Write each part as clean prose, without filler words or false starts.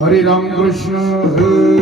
हरे राम कृष्ण हरे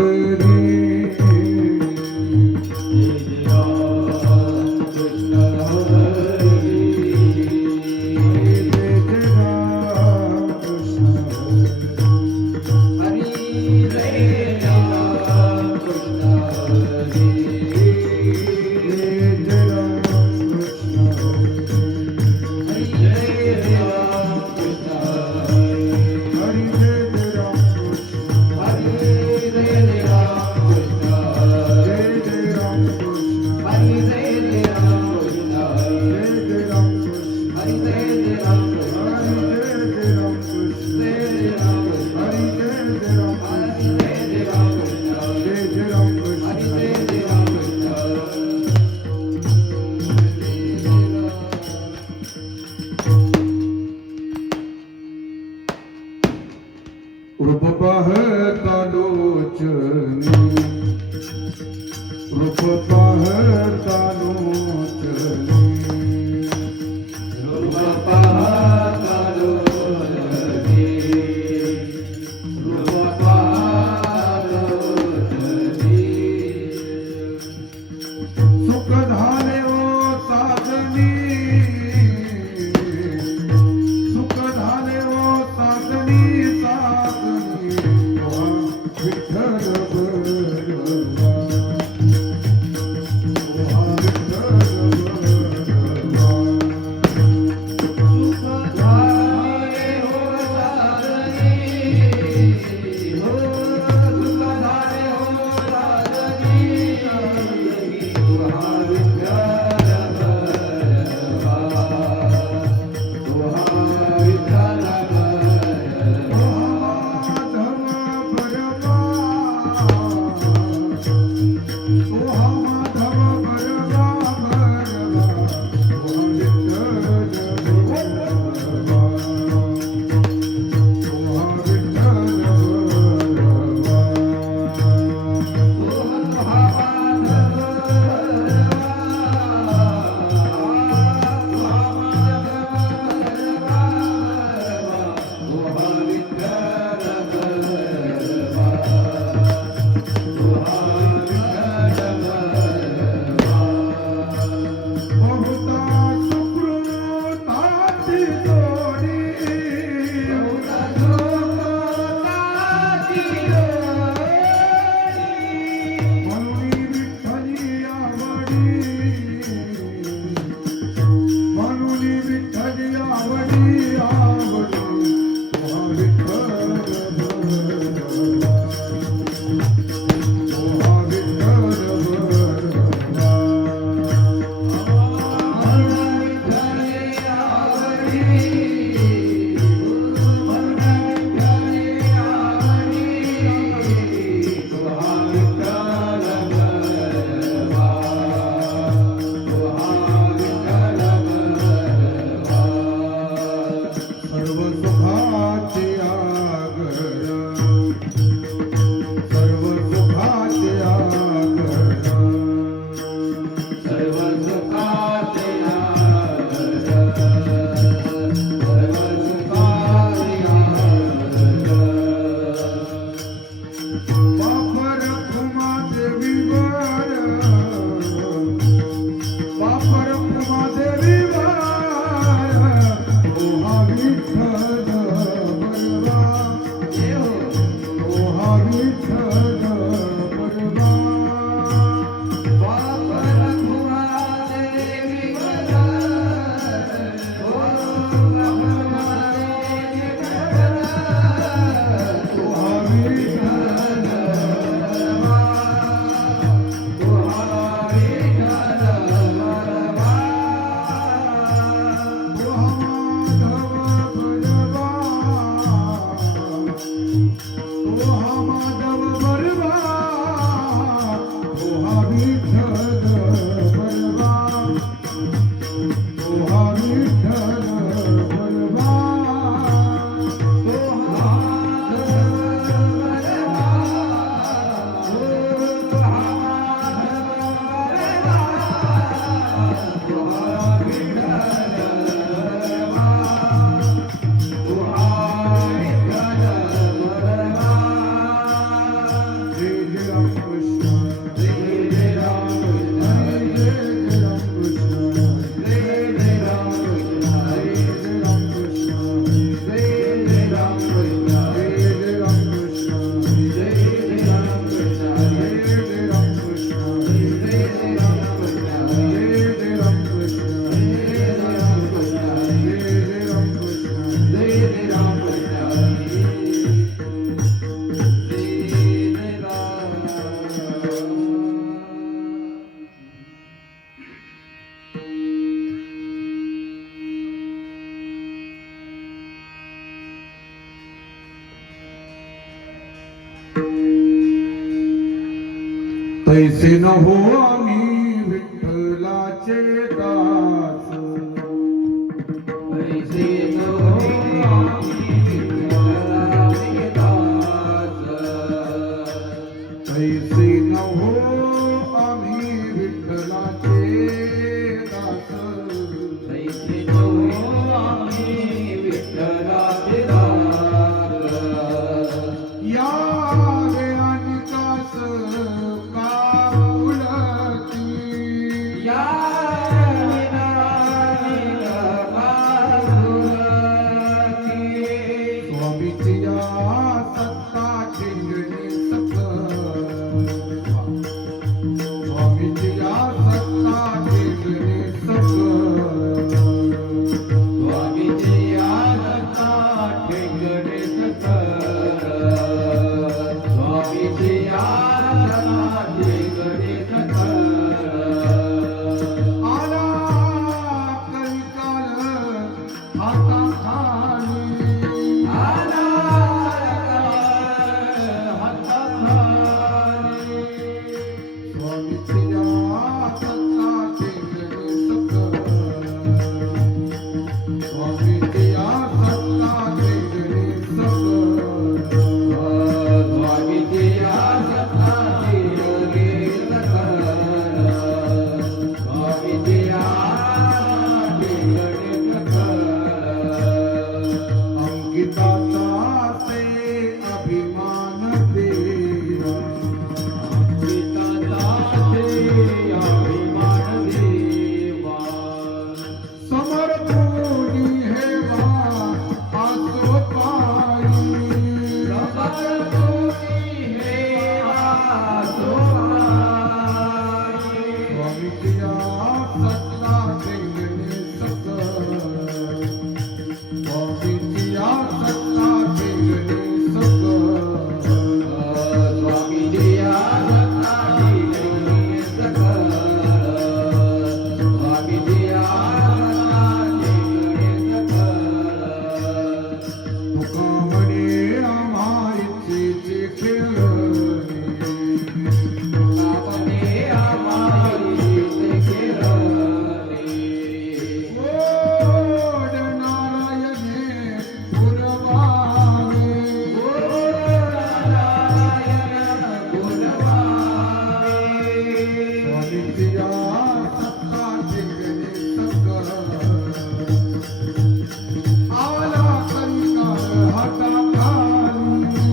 रूप पाहता लोचनी रूप पाहता लोचनी रूप पाहता लोचनी रूप पाहता लोचनी सुख झाले ओ साधनी सुख झाले ओ साधनी तैसे न हो आम्ही विठ्ठलाचे दास तैसे न हो आम्ही विठ्ठलाचे दास तैसे न हो आम्ही विठ्ठलाचे दास तैसे न हो आम्ही विठ्ठलाचे दास या वेळाने कास का उलटी या विनानी स्वामीची या सत्ता ठेंगणे सकल स्वामीची या सत्ता ठेंगणे सकल स्वामीची आदता ठेंगणे सकल स्वामीची आदता ठेंगणे सकल आला कलिकाल हाताखाली आला हाताखाली स्वामीची या सत्ता ठेंगणे सकल स्वामीची या सत्ता ठेंगणे सकल स्वामीची आदता ठेंगणे सकल स्वामीची आदता ठेंगणे सकल अंकिताचा से अभिमान देवा समर कोणी हेवा आसो पायी स्वामीची या सत्ता ठेंगणे सकल स्वामीची या सत्ता ठेंगणे सकल तुका म्हणे आम्हाची खेळणे ओढ नारायणे पुरवावे स्वामीची या सत्ता ठेंगणे सकल आला कलिकाल हाताखाली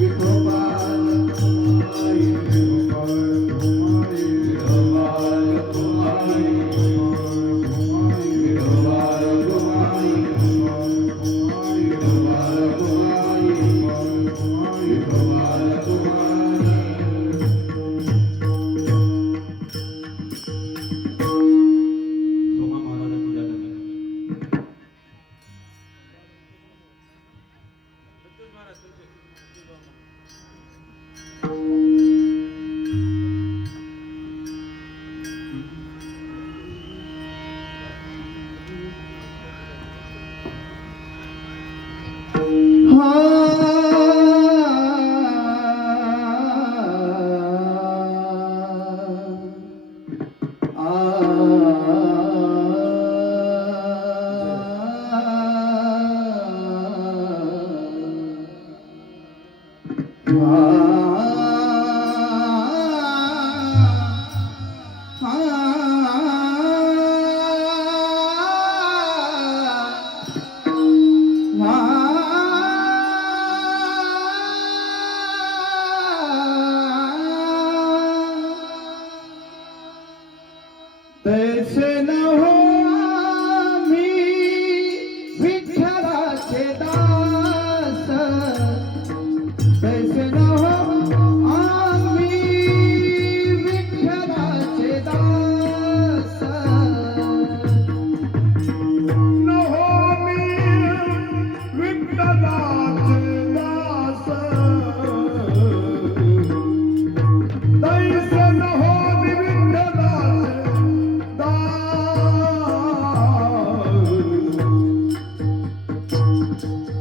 विठोबा रघुमाई विठोबा रघुमाई विठोबा तैसे न हो आम्ही विठ्ठलाचे दास, तैसे न हो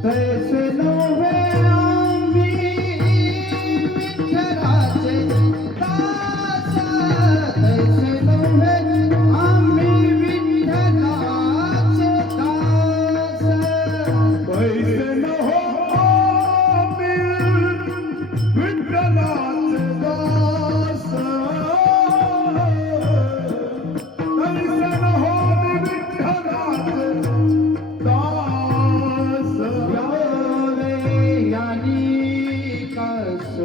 तैसे नव्हे आम्ही विठ्ठलाचे दास, तैसे नव्हे आम्ही विठ्ठलाचे दास. पैसे न हो आम्ही विठ्ठलाचे दास. पैसे न हो आम्ही विठ्ठलाचे दास. यावे यानी कस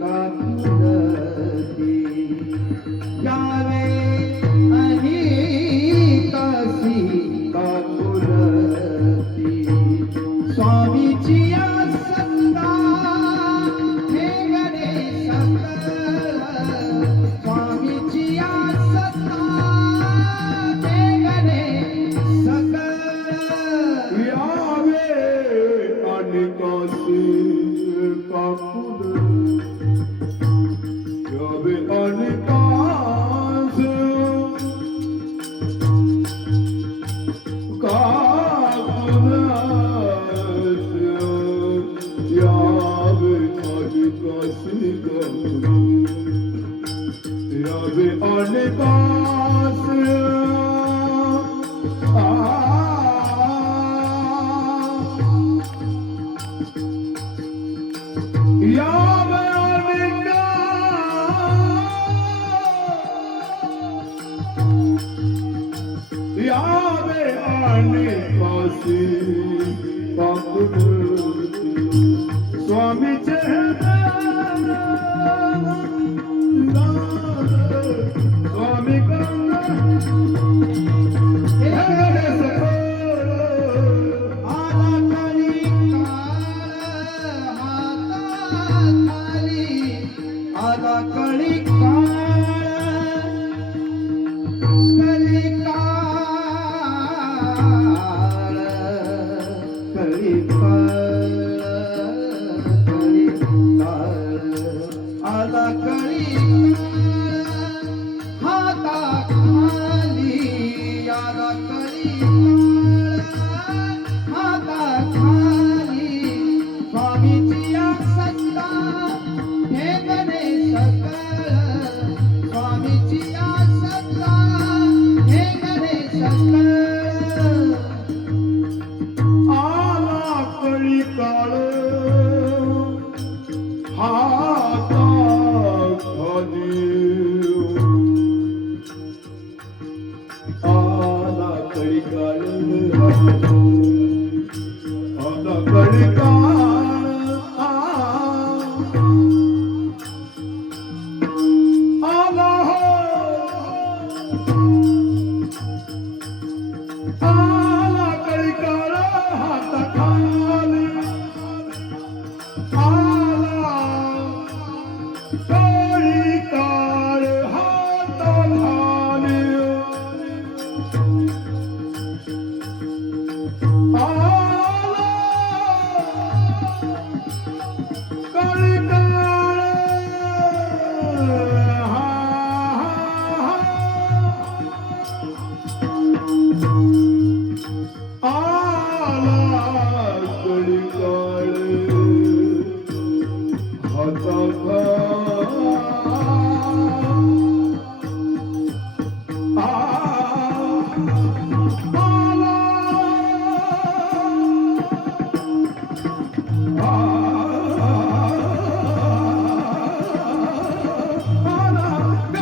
कापुरती, यावे आणि कसी कापुरती. स्वामीची सत्ता हे गणेश स्वामीची सत्ता हे गणेश. यावे आणि कासी कापूर, यावे आणि कास कापूरस. यावे आणि कासी कापूर, यावे आणि कास. यावे आणि कास. यावे आणि कासी कापुरती. स्वामीचे स्वामी गंगा हे गणेश आला कळी काळ हाताखाली, आला कळी काळ कळी काळ कळी काळ कळी काळ आला कळी हाताखाली, आला कळी हाताखाली. स्वामीची सत्ता हे गणेश कळ, स्वामीची सत्ता हे गणेश कळ. आला कळी काळ हाता खाली. आला कळी काळ आला कळी काळ. आला हो आला कळी काळ हाता खाली. आला कळी काळ हाता खाली. आला कळी काळ हा आला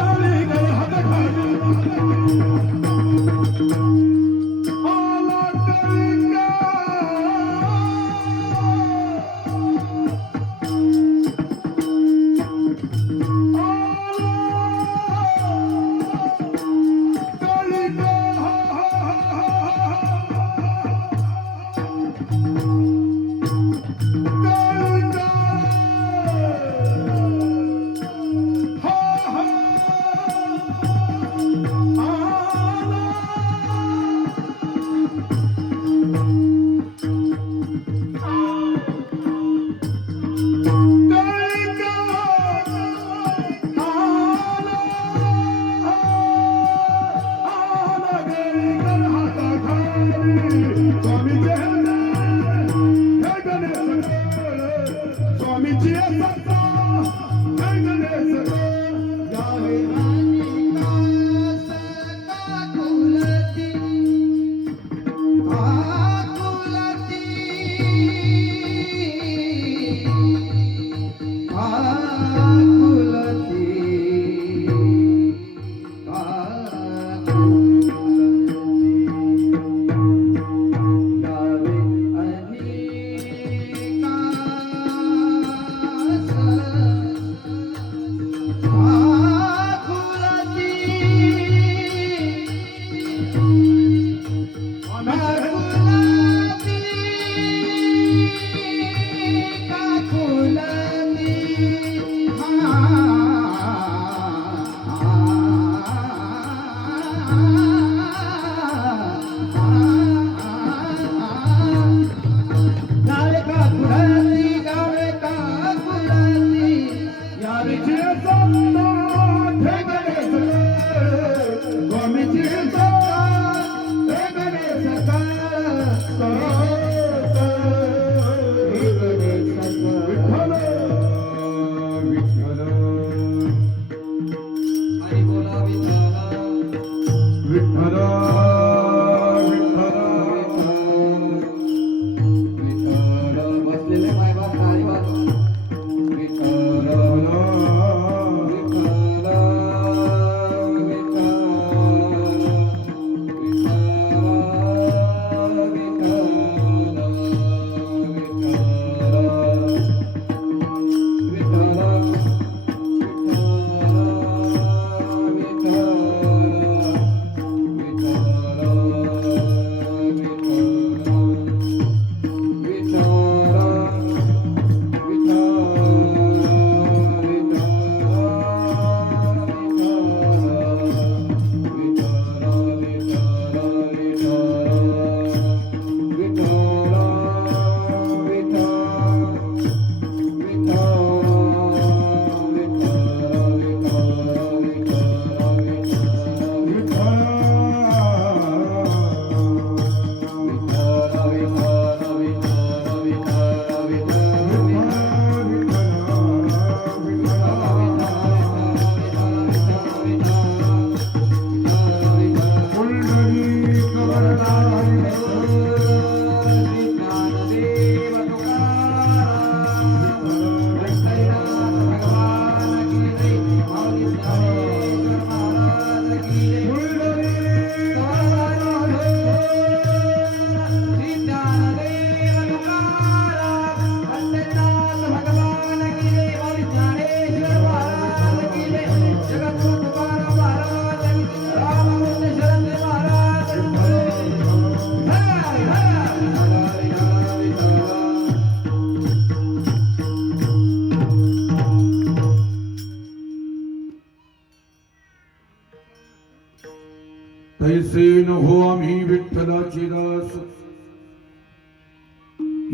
कळी काळ हाता स्वामी जय स्वामीची सत्ता जय गणेश गावे आणि कास काकुलती तैसे न हो आम्ही विठ्ठलाची दास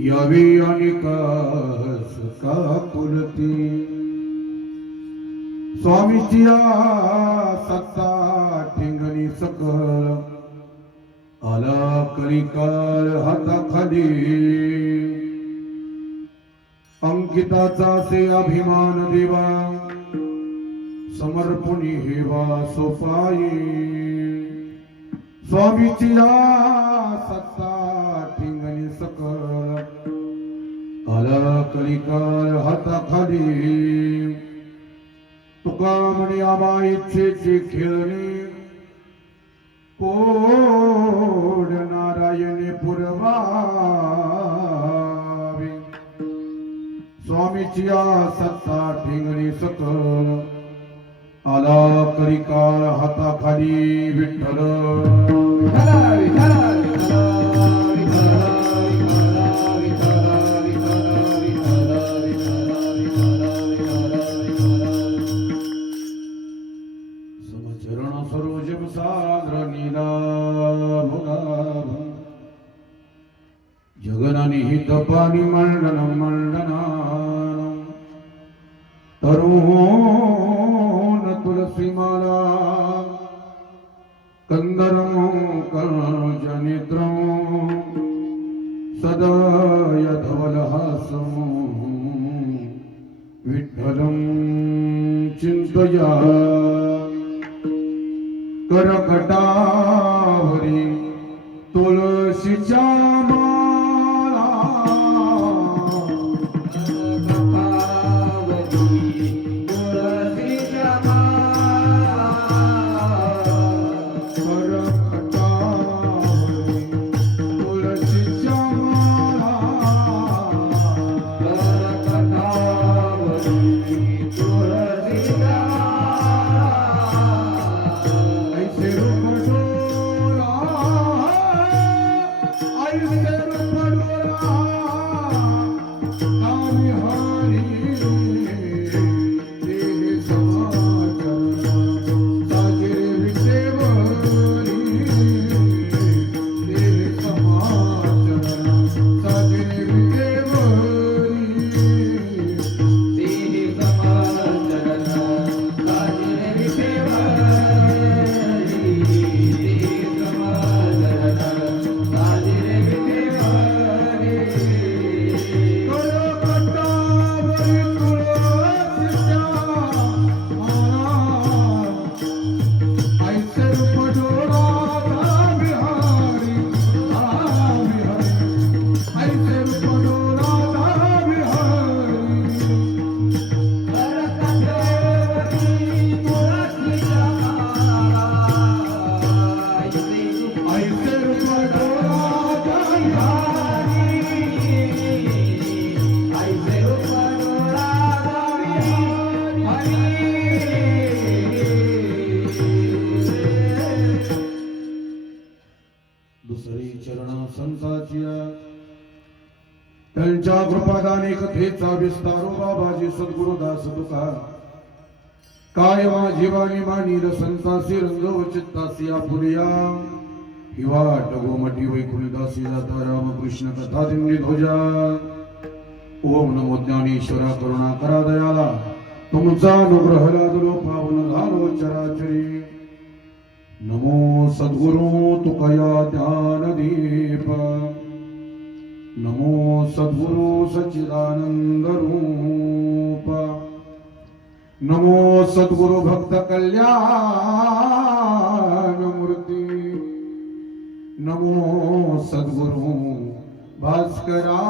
यावे अनिकास का पुलती स्वामीची सत्ता ठिंगणी सकल आला कलिकाल हाताखाली अंकिताचा से अभिमान देवा समर्पणी हेवा सोपाई स्वामीची सत्ता ठिंगणी सकल आला कलिकाल हाताखाली तुका म्हणे आम्हा इच्छेची खेळणी कोड नारायणी पुरवावी स्वामीची सत्ता ठिंगणी सकल आला कलिकाल हाताखाली विठ्ठल समचरण सरोजम साग्र नीला जगननिहित पाणी मंडनं मंडनानं तरुण तुलसीमाला कंदरं कर्जनिद्रं सदय धवलहासं विठ्ठलं चिंतया करकटावरी तुळशीच्या माला दुसरी चरणा संतांच्या त्यांच्या कृपादाने कथेचा विस्तारो बाबाजी सद्गुरुदास तुका काय जीवानी मानील संतासी रंगव चित्तासी आपुलिया हिवाट गोमटी वैकुंठदासी जाता रामकृष्ण कथा दिंडी ध्वजा ओम नमो ज्ञानेश्वरा करुणा करा दयाला तुमचा अनुग्रह लादलो पावन झालो चराचरी नमो सद्गुरु तुकया ज्ञानदीप नमो सद्गुरु सच्चिदानंद रूप नमो सद्गुरु भक्त कल्याण मूर्ती नमो सद्गुरु भास्करा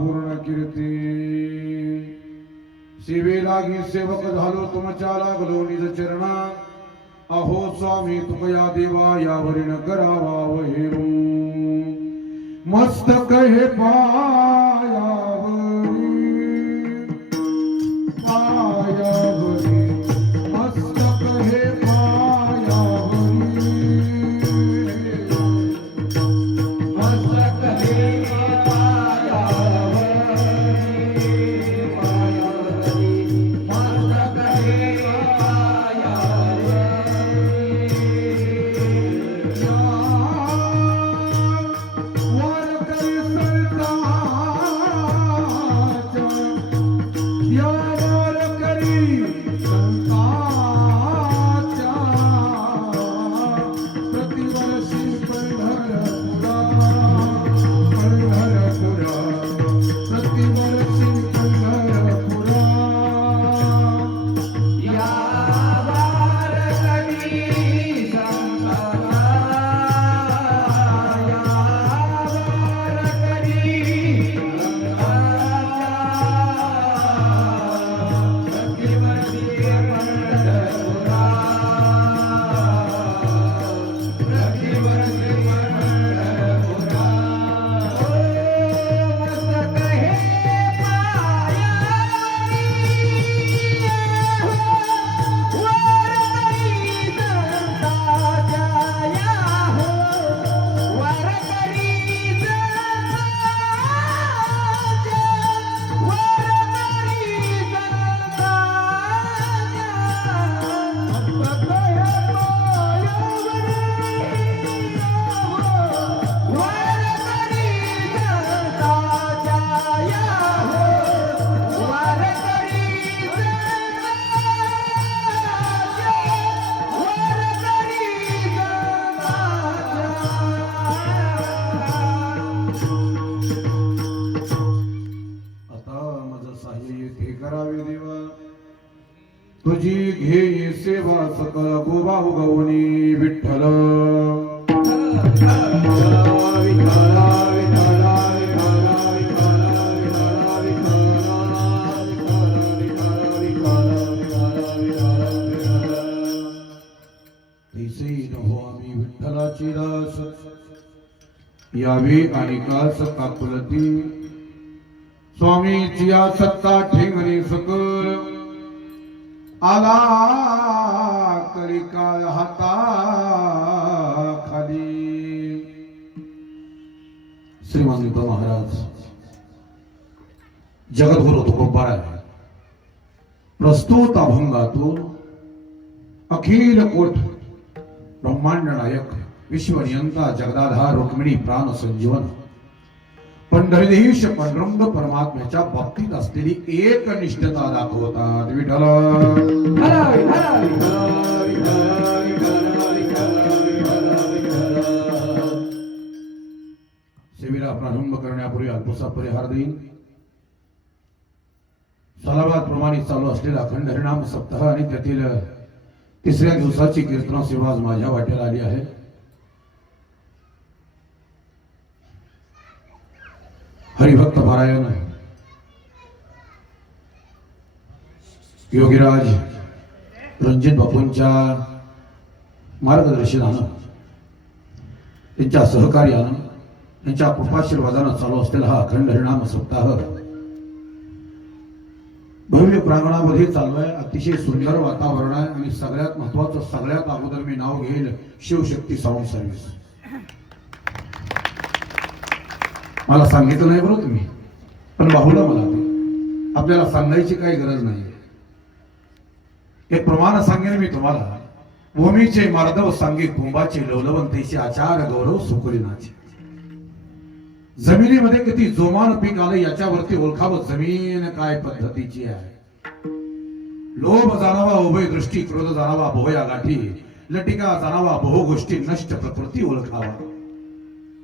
पूर्ण कीर्ती सेवे लागी सेवक झालो तुमच्या लागलो निज चरणा अहो स्वामी तुकया देवा यावरीन करावा वहेरू मस्तक हे पायावरी मस्तक हे पायावरी मस्तक हे पायावरी मस्तक हे वर करी सरकार करावी देवा तुझी घे सेवा सकल गोबाहू गवनी विठ्ठल तैसे नको आम्ही विठ्ठलाची दास यावी आणि कास काकुलती स्वामीची या सत्ता ठेंगणे सकल आला करी काळ हाता खाली श्रीमंत महाराज जगद्गुरु तुकोबार आहे प्रस्तुत अभंगातून अखिल कोट ब्रह्मांड नायक विश्वनियंता जगदाधार रुक्मिणी प्राण संजीवन पंढरीदेश पांडुरंग परमात्म्याच्या बाबतीत असलेली एक निष्ठता दाखवतात विठ्ठल सेवेला प्रारंभ करण्यापूर्वी अल्पसा परिहार देईन सालाबाद प्रमाणे चालू असलेला अखंड हरिनाम सप्ताह आणि त्यातील तिसऱ्या दिवसाची कीर्तन सेवा आज माझ्या वाट्याला आली आहे हरिभक्त पारायण योगीराज रणजित बापूंच्या मार्गदर्शनानं त्यांच्या सहकार्यानं त्यांच्या कृपाशीर्वादानं चालू असलेला हा अखंड हरिनाम सप्ताह भव्य प्रांगणामध्ये चालू आहे अतिशय सुंदर वातावरण आहे आणि सगळ्यात महत्वाचं सगळ्यात अगोदर मी नाव घेईल शिवशक्ती साऊंड सर्व्हिस मला सांगितलं नाही बरोबर तुम्ही पण बाहुलं मला ते आपल्याला सांगायची काही गरज नाही एक प्रमाण सांगेन मी तुम्हाला भूमीचे मार्दव सांगे कुंभाचे लवलवंतेचे आचार गौरव सुकुरीनाचे जमिनीमध्ये किती जोमान पीक आलं याच्यावरती ओळखावं जमीन काय पद्धतीची आहे लोभ जाणावा उभय दृष्टी क्रोध जाणावा भोया गाठी लटिका जाणावा बहु गोष्टी नष्ट प्रकृती ओळखावा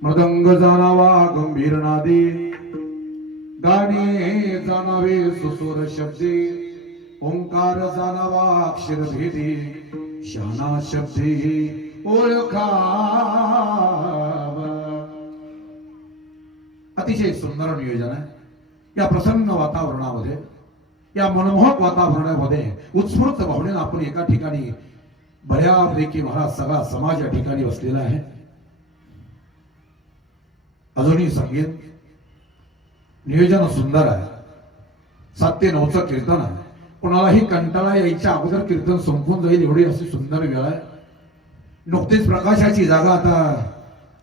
मृदंग जाणावा गंभीर नादी गाणे जाणावे सुसूर शब्दी ओंकार जाणावा अक्षर भेदी शहाणा शब्दी ओळखावा अतिशय सुंदर नियोजन आहे या प्रसन्न वातावरणामध्ये या मनमोहक वातावरणामध्ये उत्स्फूर्त भावनेनं आपण एका ठिकाणी बऱ्यापैकी महाराज सगळा समाज या ठिकाणी बसलेला आहे अजूनही संगीत नियोजन सुंदर आहे 7 ते 9चं कीर्तन आहे कोणालाही कंटाळा यायच्या अगोदर कीर्तन संपून जाईल एवढी अशी सुंदर वेळ आहे नुकतीच प्रकाशाची जागा आता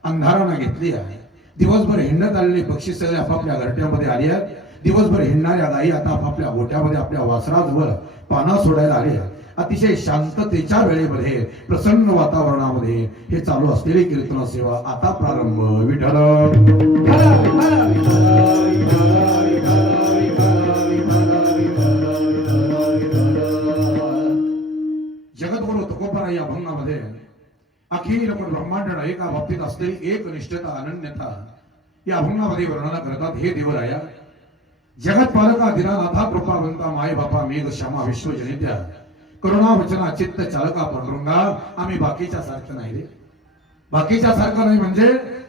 अंधारानं घेतली आहे दिवसभर हिंडत आलेले पक्षी सगळे आपापल्या घरट्यामध्ये आले आहेत दिवसभर हिंडणाऱ्या गायी आता आपापल्या गोठ्यामध्ये आपल्या वासराजवर पाना सोडायला आले आहेत अतिशय शांततेच्या वेळेमध्ये प्रसन्न वातावरणामध्ये हे चालू असलेली कीर्तन सेवा आता प्रारंभ विठ्ठल जगद्गुरु तुकोबार या अभंगामध्ये अखिल ब्रह्मांड एका बाबतीत असलेली एक निष्ठता अनन्यता या अभंगामध्ये वर्णना करतात हे देवराया जगतपालका दिनानाथा कृपावंता माय बापा मेघ श्यामा विश्वजनित्या करुणा वचना चित्त चालका पांडुरंगा आम्ही बाकीच्या सारखं नाही रे बाकीच्या सारखं नाही म्हणजे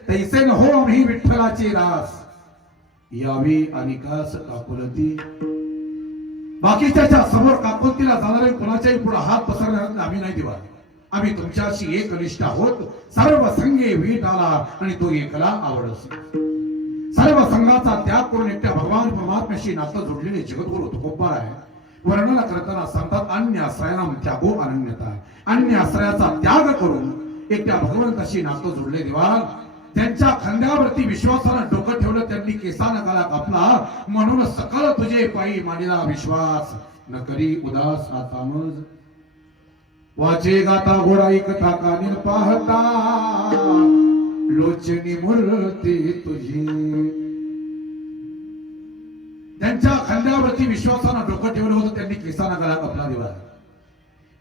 तैसे न हो आम्ही विठ्ठलाची दास यावी आणि कास काकुलती बाकीच्या समोर काकुलतीला जाणारे कुणाच्याही पुढे हात पसरणार आम्ही नाही देवा आम्ही तुमच्याशी एक निष्ठ आहोत सर्व संगे वीट आला आणि तो एकला आवडस सर्व संघाचा त्याग करून एकट्या भगवान परमात्म्याशी नातं जोडलेले जगद्गुरु तुकोबार आहे वर्णना करताना सांगतात अन्य आश्रयानाम त्यागो अनन्यता अन्य आश्रयाचा त्याग करून एकट्या भगवंताशी नातं जोडले देवा त्यांच्या खांद्यावरती विश्वासानं डोकं ठेवलं त्यांनी केसानं गळा कापला म्हणून सकल तुझे पायी मानिला विश्वास न करी उदास आता मज वाचे गाता गोडा ऐकता कानीन पाहता लोचनी मूर्ती तुझी त्यांच्या खांद्यावरती विश्वासानं डोकं ठेवलं होतं त्यांनी केसाना गळा कापला देवा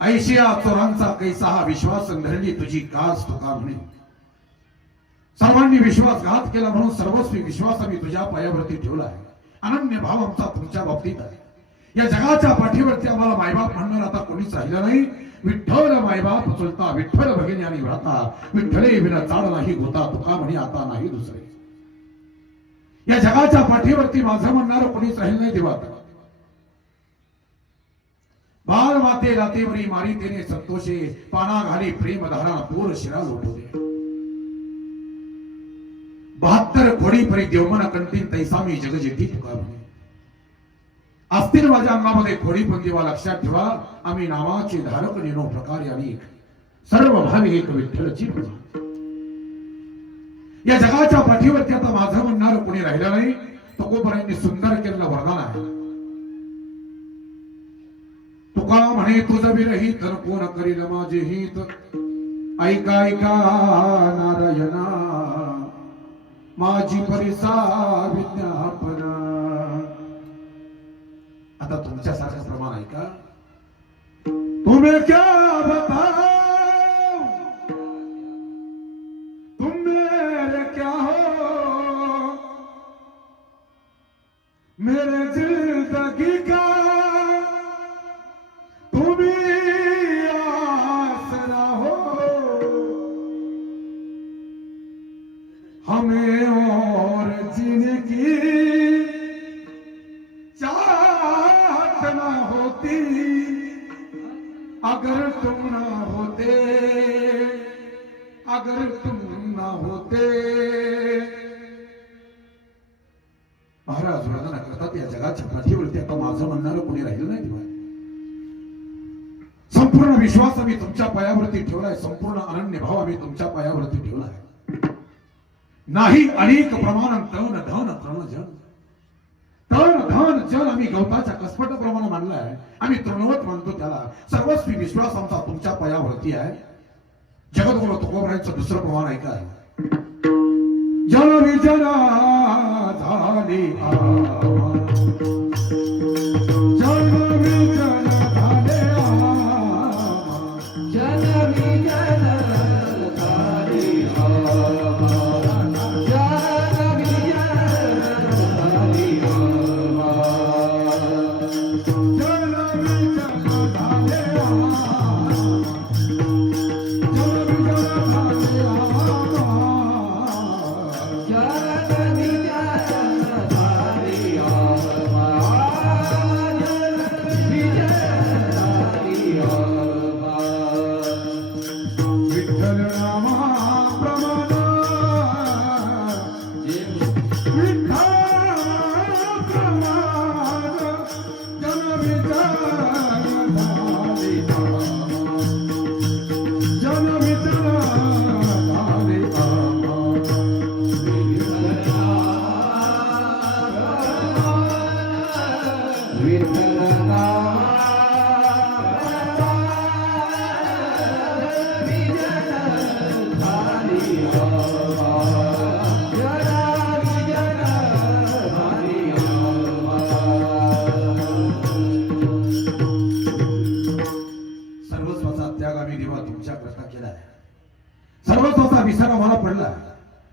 ऐशिया चोरांचा कैसा हा विश्वास धरली तुझी कास तुका म्हणे सर्वांनी विश्वासघात केला म्हणून सर्वस्वी विश्वास आम्ही तुझ्या पायावरती ठेवला आहे अनन्य भाव आमचा तुमच्या बाबतीत आहे या जगाच्या पाठीवरती आम्हाला मायबाप म्हणणार आता कोणीच राहिलं नाही. विठ्ठल मायबाप चुलता, विठ्ठल भगिनी आणि भ्राता, विठ्ठले विना चाड नाही होता, तुका म्हणे आता नाही दुसरे. या जगाच्या पाठीवरती माझं म्हणणारं कोणीच राहिलं नाही देवा. बाल माते रातेवरी मारी तेने संतोषे, पाना घाली प्रेम धारा पोर शिरा लोटवले. 72 खोडी परी देवमन कंटीन तैसा मी जगजेठी तुका म्हणे. असतील माझ्या अंगामध्ये खोडी पण देवा लक्षात ठेवा, आम्ही नावाचे धारक नेनो प्रकारे अनेक, सर्व भावी एक विठ्ठलची पूजा. या जगाच्या पाठीवरती आता माझं म्हणणारं कोणी राहिलं नाही. तुकोबरायांनी सुंदर केलेलं वरदान आहे. तुका म्हणे तुझं विरहित तर कोण करील माझे हित, ऐका ऐका नारायणा माझी परिसा विज्ञापना. आता तुमच्यासारखं प्रमाण ऐका. तुम्ही क्या बताओ, तुम मेरे क्या हो, मेरे जिंदगी का तुम्ही आसरा हो, हमें और जीने की चाहत ना होती, अगर तुम ना होते, अगर तुम ना होते. महाराज वर्णन करतात या जगाच्या पाठीवरती आता माझं म्हणणारं कोणी राहिलं नाही तेव्हा. संपूर्ण विश्वास आम्ही तुमच्या पायावरती ठेवलाय, संपूर्ण अनन्य भाव आम्ही तुमच्या पायावरती ठेवलाय. नाही अनेक प्रमाण तन धन तृण जन, तन धन जन आम्ही गवताच्या कसपट प्रमाण मानलाय. आम्ही तृणवत म्हणतो त्याला. सर्वस्वी विश्वास आमचा तुमच्या पायावरती आहे. जगद्गुरु तुकोबरायांचं दुसरं प्रमाण ऐका. जन विजना झाले सर्वस्वाचा विसर आम्हाला पडला.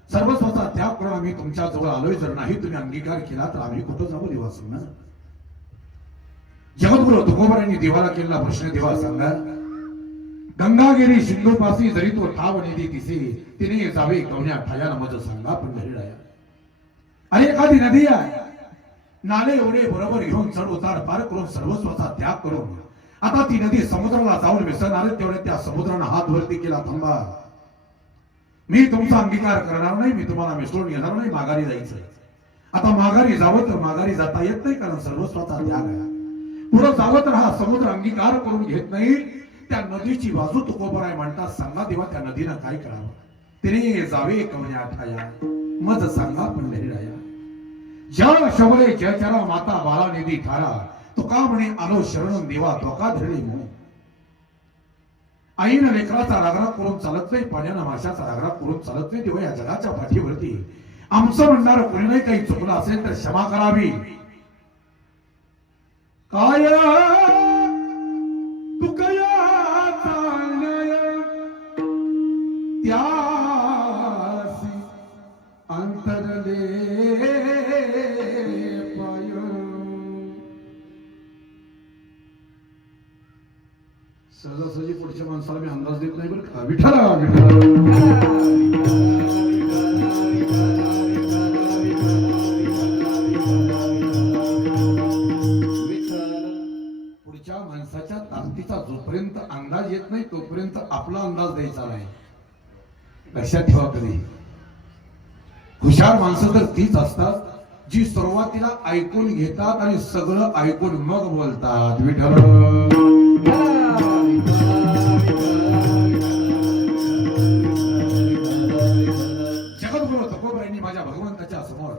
सर्वस्वाचा त्याग करून आम्ही तुमच्या जवळ आलोय. जर नाही तुम्ही अंगीकार केला तर आम्ही कुठं जाऊ देवा सांगा. जगद्गुरु तुकोबरायांनी देवाला केलेला प्रश्न देवा सांगा. गंगागिरी सिंधूपासी जरी तो ठाव निधी तिसे, तिने जावे कवण्या ठायाला मज सांगा पंढरीराया. अरे एखादी नदी आहे, नाले एवढे बरोबर घेऊन चढ उतार पार करून सर्वस्वाचा त्याग करून आता ती नदी समुद्राला जाऊन मिसळणार. तेवढ्या त्या समुद्रानं हात वरती केला. थांबा, मी तुमचा अंगीकार करणार नाही. मी तुम्हाला मिसळून घेणार नाही. माघारी जायचंय. आता माघारी जावं तर माघारी जाता येत नाही, कारण सर्वस्वाचा त्याग आहे. पुढे जावं तर हा समुद्र अंगीकार करून घेत नाही. त्या नदीची बाजू तुकोबराय म्हणतात. सांगा देवा त्या नदीनं काय करावं. तिने जावे कवण्या ठाया मज सांगा पंढरीराया. जळ शवले जयचरा माता बाला निधी ठारा, तुका म्हणे आलो शरण देवा त्वका धरली म्हणून. आईनं लेकराचा रागराग करून चालत नाही, पाण्यानं माशाचा रागराग करून चालत नाही. तेव्हा या जगाच्या पाठीवरती आमचं म्हणणार कोणी नाही. काही चुकलं असेल तर क्षमा करावी. काय तुकया त्यासी अंतरले पाय. सहजासहजी पुढच्या माणसाला मी अंदाज देत नाही बरं का. विठ्ठला विठ्ठला पुढच्या माणसाच्या ताकदीचा जोपर्यंत अंदाज येत नाही तोपर्यंत आपला अंदाज द्यायचा नाही. लक्षात ठेवा. कधी हुशार माणसं तर तीच असतात जी सुरुवातीला ऐकून घेतात आणि सगळं ऐकून मग बोलतात. विठ्ठल जगद्गुरु तुकोबारायांनी माझ्या भगवंताच्या समोर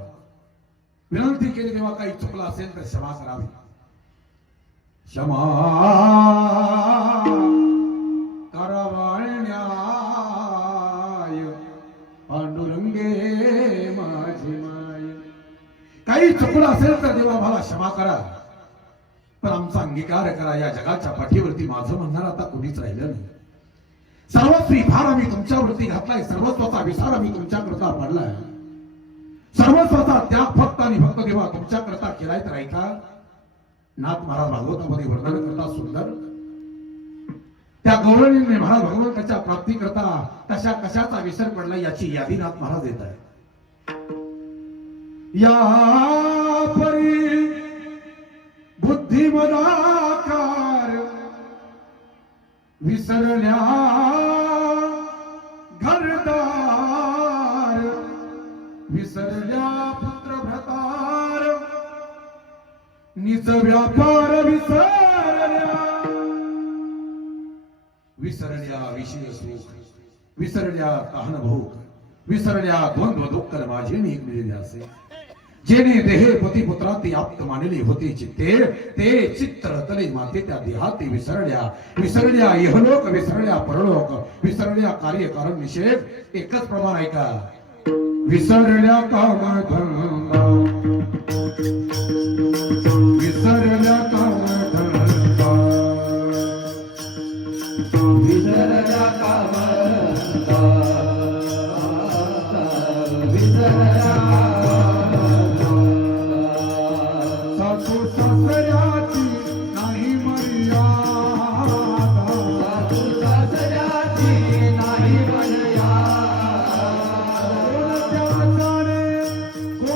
विनंती केली तेव्हा काही चुकलं असेल तर क्षमा करावी. क्षमा करावाण्याय पांडुरंगे माझी माय. काही चुकलं असेल तर देवा मला क्षमा करा, पण आमचा अंगीकार करा. या जगाच्या पाठीवरती माझं म्हणणार आता कुणीच राहिलं नाही. सर्वस्वी भार आम्ही तुमच्यावरती घातलाय, सर्वस्वाचा विसार आम्ही तुमच्याकरता पडलाय. सर्वस्वाचा त्याग फक्त आणि फक्त देवा तुमच्याकरता केलाय. तर ऐका, नाथ महाराज भागवतामध्ये वर्णन करता सुंदर. त्या गौरवीने महाराज भगवंताच्या प्राप्ती करता कशा कशाचा विसर पडला याची यादी नाथ महाराज देत आहे. या परी बुद्धिमदाकार विसरल्या घरदार, विसरल्या पुत्रभ्रतार, निज व्यापार विसरल्या. विसरल्या विषय सुख, विसरल्या तहान भूक, विसरल्या द्वंद्व दुःख माझे एक मिळले असे. जेने देहे पती पुत्राती आप्त मानले होते चित्ते, ते चित्र तले माते त्या देहाती विसरल्या. विसरल्या इहलोक, विसरल्या परलोक, विसरल्या कार्य कारण निषेध. एकच प्रमाण ऐका. विसरल्या काम धंदा, विसरल्या काम धंदा, विसरल्या कामधंदा, विसरल्या सासू सासऱ्याची नाही मर्यादा, सासू सासऱ्याची नाही मर्यादा.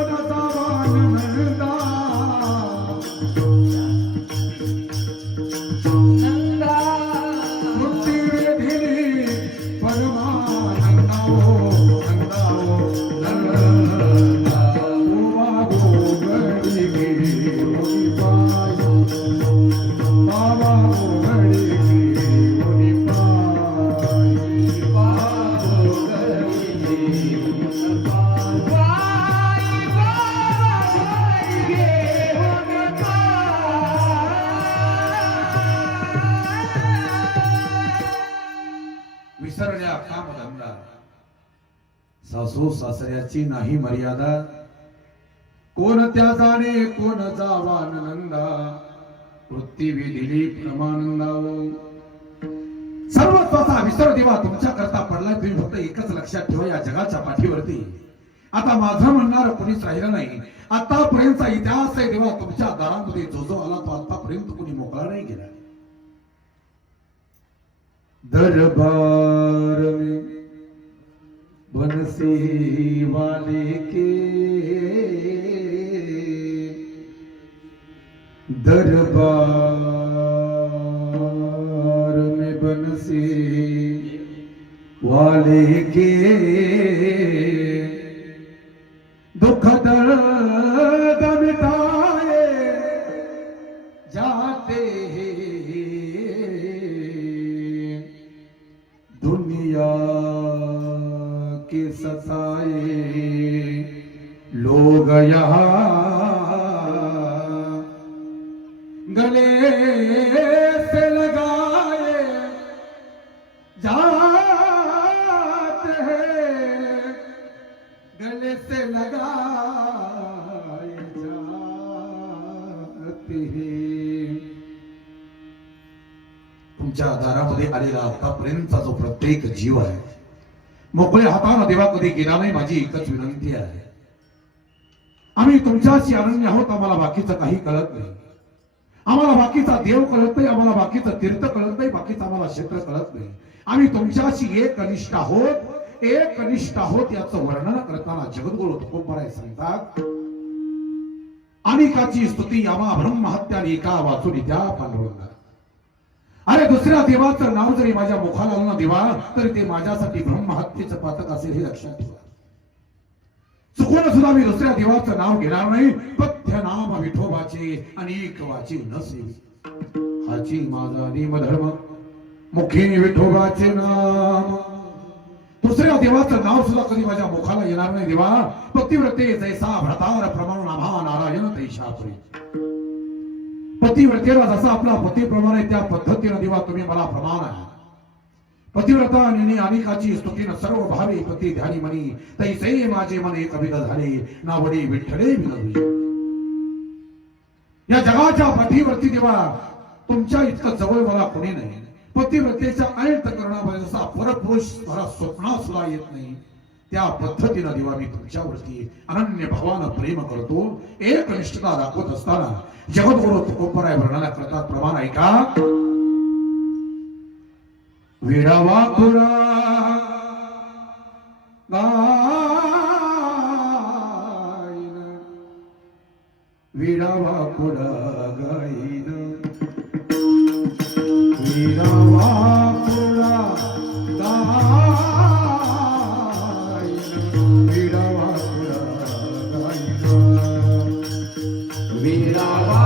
कोणाचा वाण म्हणता, नंदा मुक्ती वेधिली परमानंदा. ओ नंदा, ओ नंदा, ओवा गोगडी गिरी पाय, बाबा गोगडी गिरी पाय. विसरल्या कामधंदा, सासू सासऱ्याची नाही मर्यादा. कोणत्या जाणे कोण जावा नंदा, वृत्ती विधिली प्रमानंदा. सर्वस्वाचा विसर देवा तुमच्या करता पडलाय. तुम्ही फक्त एकच लक्षात ठेवा, या जगाच्या पाठीवरती आता माझं म्हणणार कोणीच राहिलं नाही. आतापर्यंतचा इतिहास आहे देवा, तुमच्या दारामध्ये जो जो आला तो आतापर्यंत कोणी मोकळा नाही गेला. दरबार में बंसी वाले के, दरबार में बंसी वाले के, दुख दर्द मिटाए जाते हैं, दुनिया के सताए लोग यहाँ गले से लगाए जाते हैं, गले से लगाए जाते हैं. तुमच्या दारामध्ये आलेला आतापर्यंतचा जो प्रत्येक जीव आहे, मोकळ्या हाताने देवा कधी गेला नाही. माझी एकच विनंती आहे, आम्ही तुमच्याशी अनन्य आहोत, आम्हाला बाकीचं काही कळत नाही. आम्हाला बाकीचा देव कळत नाही, आम्हाला बाकीचं तीर्थ कळत नाही, बाकीचं आम्हाला क्षेत्र कळत नाही. आम्ही तुमच्याशी एक निष्ठ आहोत, एक निष्ठ आहोत याचं वर्णन करताना जगद्गुरु तुकोबाराय सांगतात, अनेकाची स्तुती आम्हा ब्रह्महत्याने एका वाचून त्या पांडुरंगा. अरे दुसऱ्या देवाचं नाव जरी माझ्या मुखाला आलं ना देवा, तरी ते माझ्यासाठी ब्रह्महत्येचं पातक असेल हे लक्षात ठेवा. चुकून सुद्धा मी दुसऱ्या देवाचं नाव घेणार नाही. पथ्य नाम विठोबाचे अनेक वाचे नसेल, हाची माझा निमधर्म मुखी विठोबाचे नाम. दुसऱ्या देवाचं नाव सुद्धा कधी माझ्या मुखाला येणार नाही देवा. पतिव्रते जैसा भ्रतार प्रमाण आम्हा नारायण तैशा पुरी. पतिव्रतेला जसा आपला पती प्रमाण आहे त्या पद्धतीने देवा तुम्ही मला प्रमाण आहे. पतिव्रता आणि अनेकाची स्तुतीनं सर्व भावे पती ध्यानी मनी तैसे माझे मने कविता झाले नावडे विठ्ठले विनवी. या जगाच्या पाठीवरती देवा तुमच्या इतकं जवळ मला कोणी नाही. पतिव्रतेच्या अंत करण्यामध्ये जसा परपुरुष मला स्वप्नात सुद्धा येत नाही त्या पद्धतीनं देवा मी तुमच्यावरती अनन्य भावानं प्रेम करतो. एक निष्ठता दाखवत असताना जगद्गुरु तुकोबाराय वर्णना करतात प्रमाण ऐका. विडावा कुडा गायन, विडावा कुडा गायन, विडावा कुडा गायन, विडावा कुडा गायन, विरावा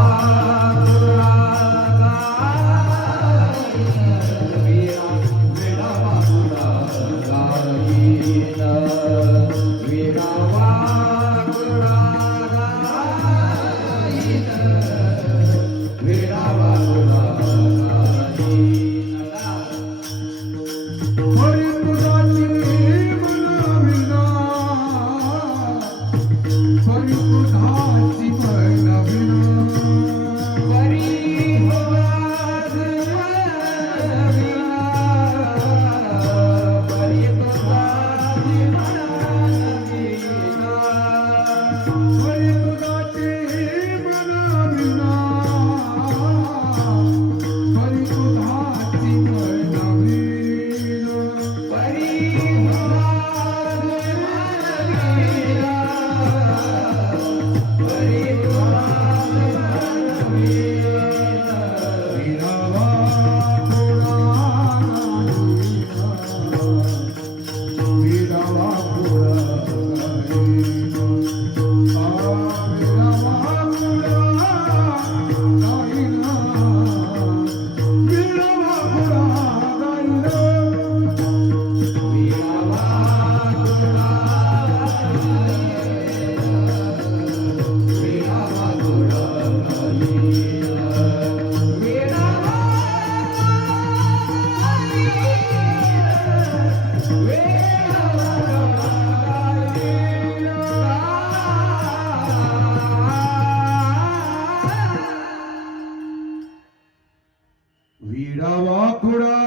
विडावा कुडा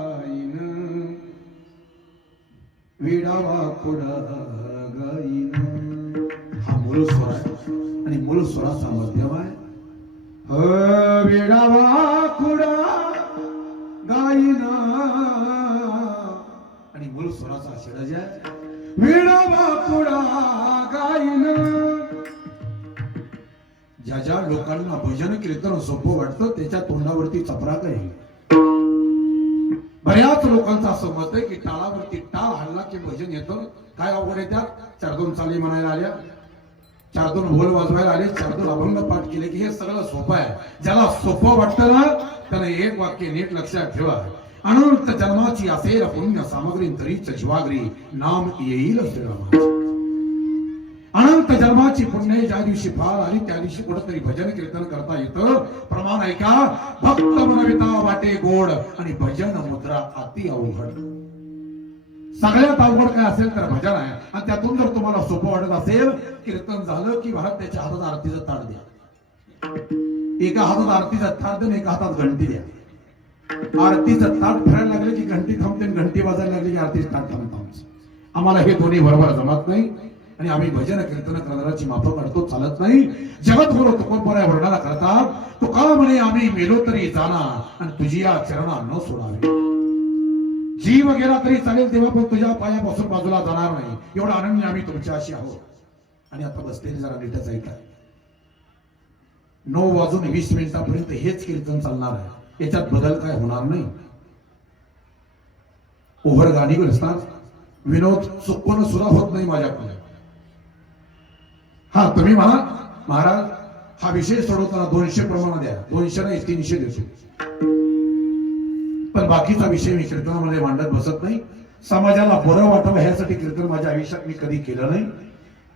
गायन, विडावा कुडा गायन. हा मूळ स्वर आहे आणि मूळ स्वराचा मध्यम आहे. विडावा कुडा गायन आणि मूळ स्वराचा षडज आहे. विडावा कुडा गायन. ज्या ज्या लोकांना भजन कीर्तन सोपं वाटतं त्याच्या तोंडावरती चपराक आहे. बऱ्याच लोकांचं असं मत आहे की टाळावरती टाळ हल्ला की भजन येतं. काय अवघड आहे त्यात? 4-2 चाली म्हणायला आल्या, 4-2 ढोल वाजवायला आले, 4-2 अभंग पाठ केले की हे सगळं सोपं आहे. ज्याला सोपं वाटतं ना त्याला एक वाक्य नीट लक्षात ठेवा. अनंत जन्माची असेल पुण्य सामग्री तरीच जीवाग्री नाम येईल श्रीरामाचे. अनंत जन्माची पुण्य ज्या दिवशी फार आली त्या दिवशी कुठेतरी भजन कीर्तन करता येतं. प्रमाण ऐका. भक्त मनविता वाटे गोड आणि भजन मुद्रा अति अवघड. सगळ्यात अवघड काय असेल तर भजन आहे. आणि त्यातून जर तुम्हाला सोपं वाटत असेल कीर्तन झालं की भारत त्याच्या हातात आरतीचं ताट द्या. एका हातात आरतीचं ताट द्या, एका हातात घंटी द्या. आरतीचं ताट फिरायला लागले की घंटी थांबते, घंटी वाजायला लागली की आरतीचं ताट थांबतं. आम्हाला हे दोन्ही बरोबर जमत नाही. आणि आम्ही भजन कीर्तन करणाराची माफक काढतो चालत नाही. जगद्गुरु तुकोबराय वर्णना करतात, तुका म्हणे आम्ही मेलो तरी जाणार आणि तुझी या चरणा न सोडावे. जीव गेला तरी चालेल तेव्हा पण तुझ्या पायापासून बाजूला जाणार नाही. एवढा अनन्य आम्ही तुमच्याशी आहोत. आणि आता बसलेली जरा नीटच ऐका. 9:20 हेच कीर्तन चालणार आहे. याच्यात बदल काय होणार नाही. ओव्हर गाणी असतात, विनोद चुकवणं सुद्धा होत नाही माझ्याकडे. हा तुम्ही म्हणा महाराज हा विषय सोडवताना 200 प्रमाण द्या, 200 नाही 300 देतो. पण बाकीचा विषय मी कीर्तनामध्ये मांडत बसत नाही. समाजाला बरं वाटावं ह्यासाठी कीर्तन माझ्या आयुष्यात मी कधी केलं नाही.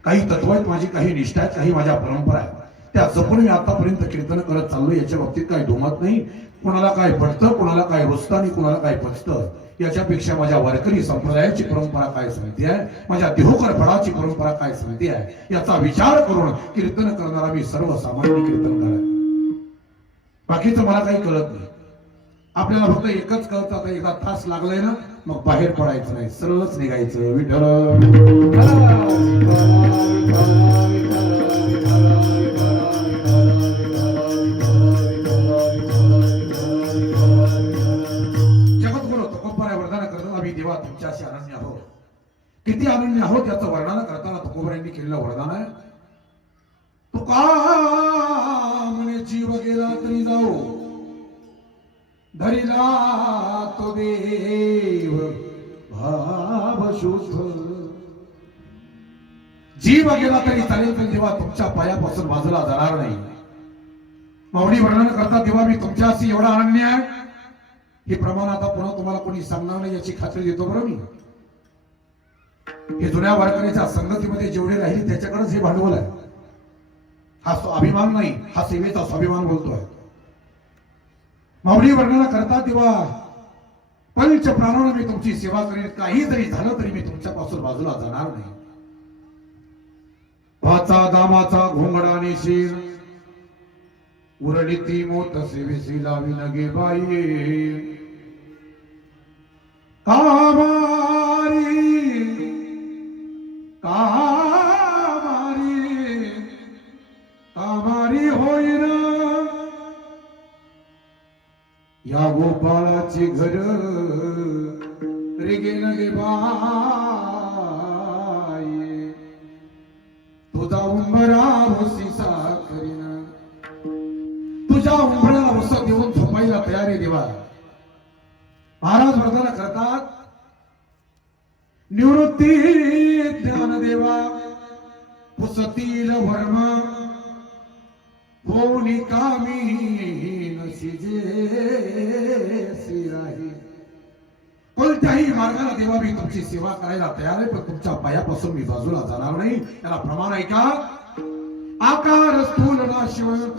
काही तत्व आहेत माझी, काही निष्ठा आहेत, काही माझ्या परंपरा आहेत, त्या जपून मी आतापर्यंत कीर्तन करत चाललोय. याच्या बाबतीत काही दुमत नाही. कोणाला काय पडतं, कोणाला काय रुचतं आणि कोणाला काय पचतं याच्यापेक्षा माझ्या वारकरी संप्रदायाची परंपरा काय सांगते आहे, माझ्या देहोकर फळाची परंपरा काय सांगते आहे याचा विचार करून कीर्तन करणारा मी सर्वसामान्य कीर्तनकार आहे. बाकीचं मला काही कळत नाही. आपल्याला फक्त एकच कळतं, आता एका तास लागलाय ना मग बाहेर पडायचं नाही, सरळच निघायचं. विठ्ठल देवा तुमच्याशी अनन्य आहोत. किती अनन्य आहोत याचं वर्णन करताना तुकोबरायांनी केलेलं वरदान आहे. तुका म्हणे जीव गेला तरी जाऊ, धरिला तो देव भाव शुद्ध. जीव गेला तरी चालेल पण देवा तुमच्या पायापासून बाजूला जाणार नाही. माऊली वर्णन करता तेव्हा मी तुमच्याशी एवढा अनन्य आहे. हे प्रमाण आता पुन्हा तुम्हाला कोणी सांगणार नाही याची खात्री देतो बरं मी. हे जुन्या वारकऱ्याच्या संगतीमध्ये जेवढे राहील त्याच्याकडेच हे भांडवल आहे. हा अभिमान नाही, हा सेवेचा स्वाभिमान बोलतोय. माऊली वर्णना करता तेव्हा पंच प्राणाने मी तुमची सेवा करेन, काही जरी झालं तरी मी तुमच्यापासून बाजूला जाणार नाही. वाचा दामाचा घोंगडाने शिर उरली ती मोठ सेवेसी लावी नगे बाई. कामारी कामारी कामारी होईन या गोपाळाची घर रेगे नगे बाई. तुझा उंबरा भोसीसा करीन, तुझ्या उंबऱ्याला वसत देऊन झोपायला तयारी देवा. महाराज वर्णन करतात, निवृत्ती ज्ञान देवा पुसतील वर्म होनी कामी नशिजे राही. कोणत्याही मार्गाला देवा मी तुमची सेवा करायला तयार आहे, पण तुमच्या पायापासून मी बाजूला जाणार नाही. याला प्रमाण आहे का? आकार स्थूल नाशिवंत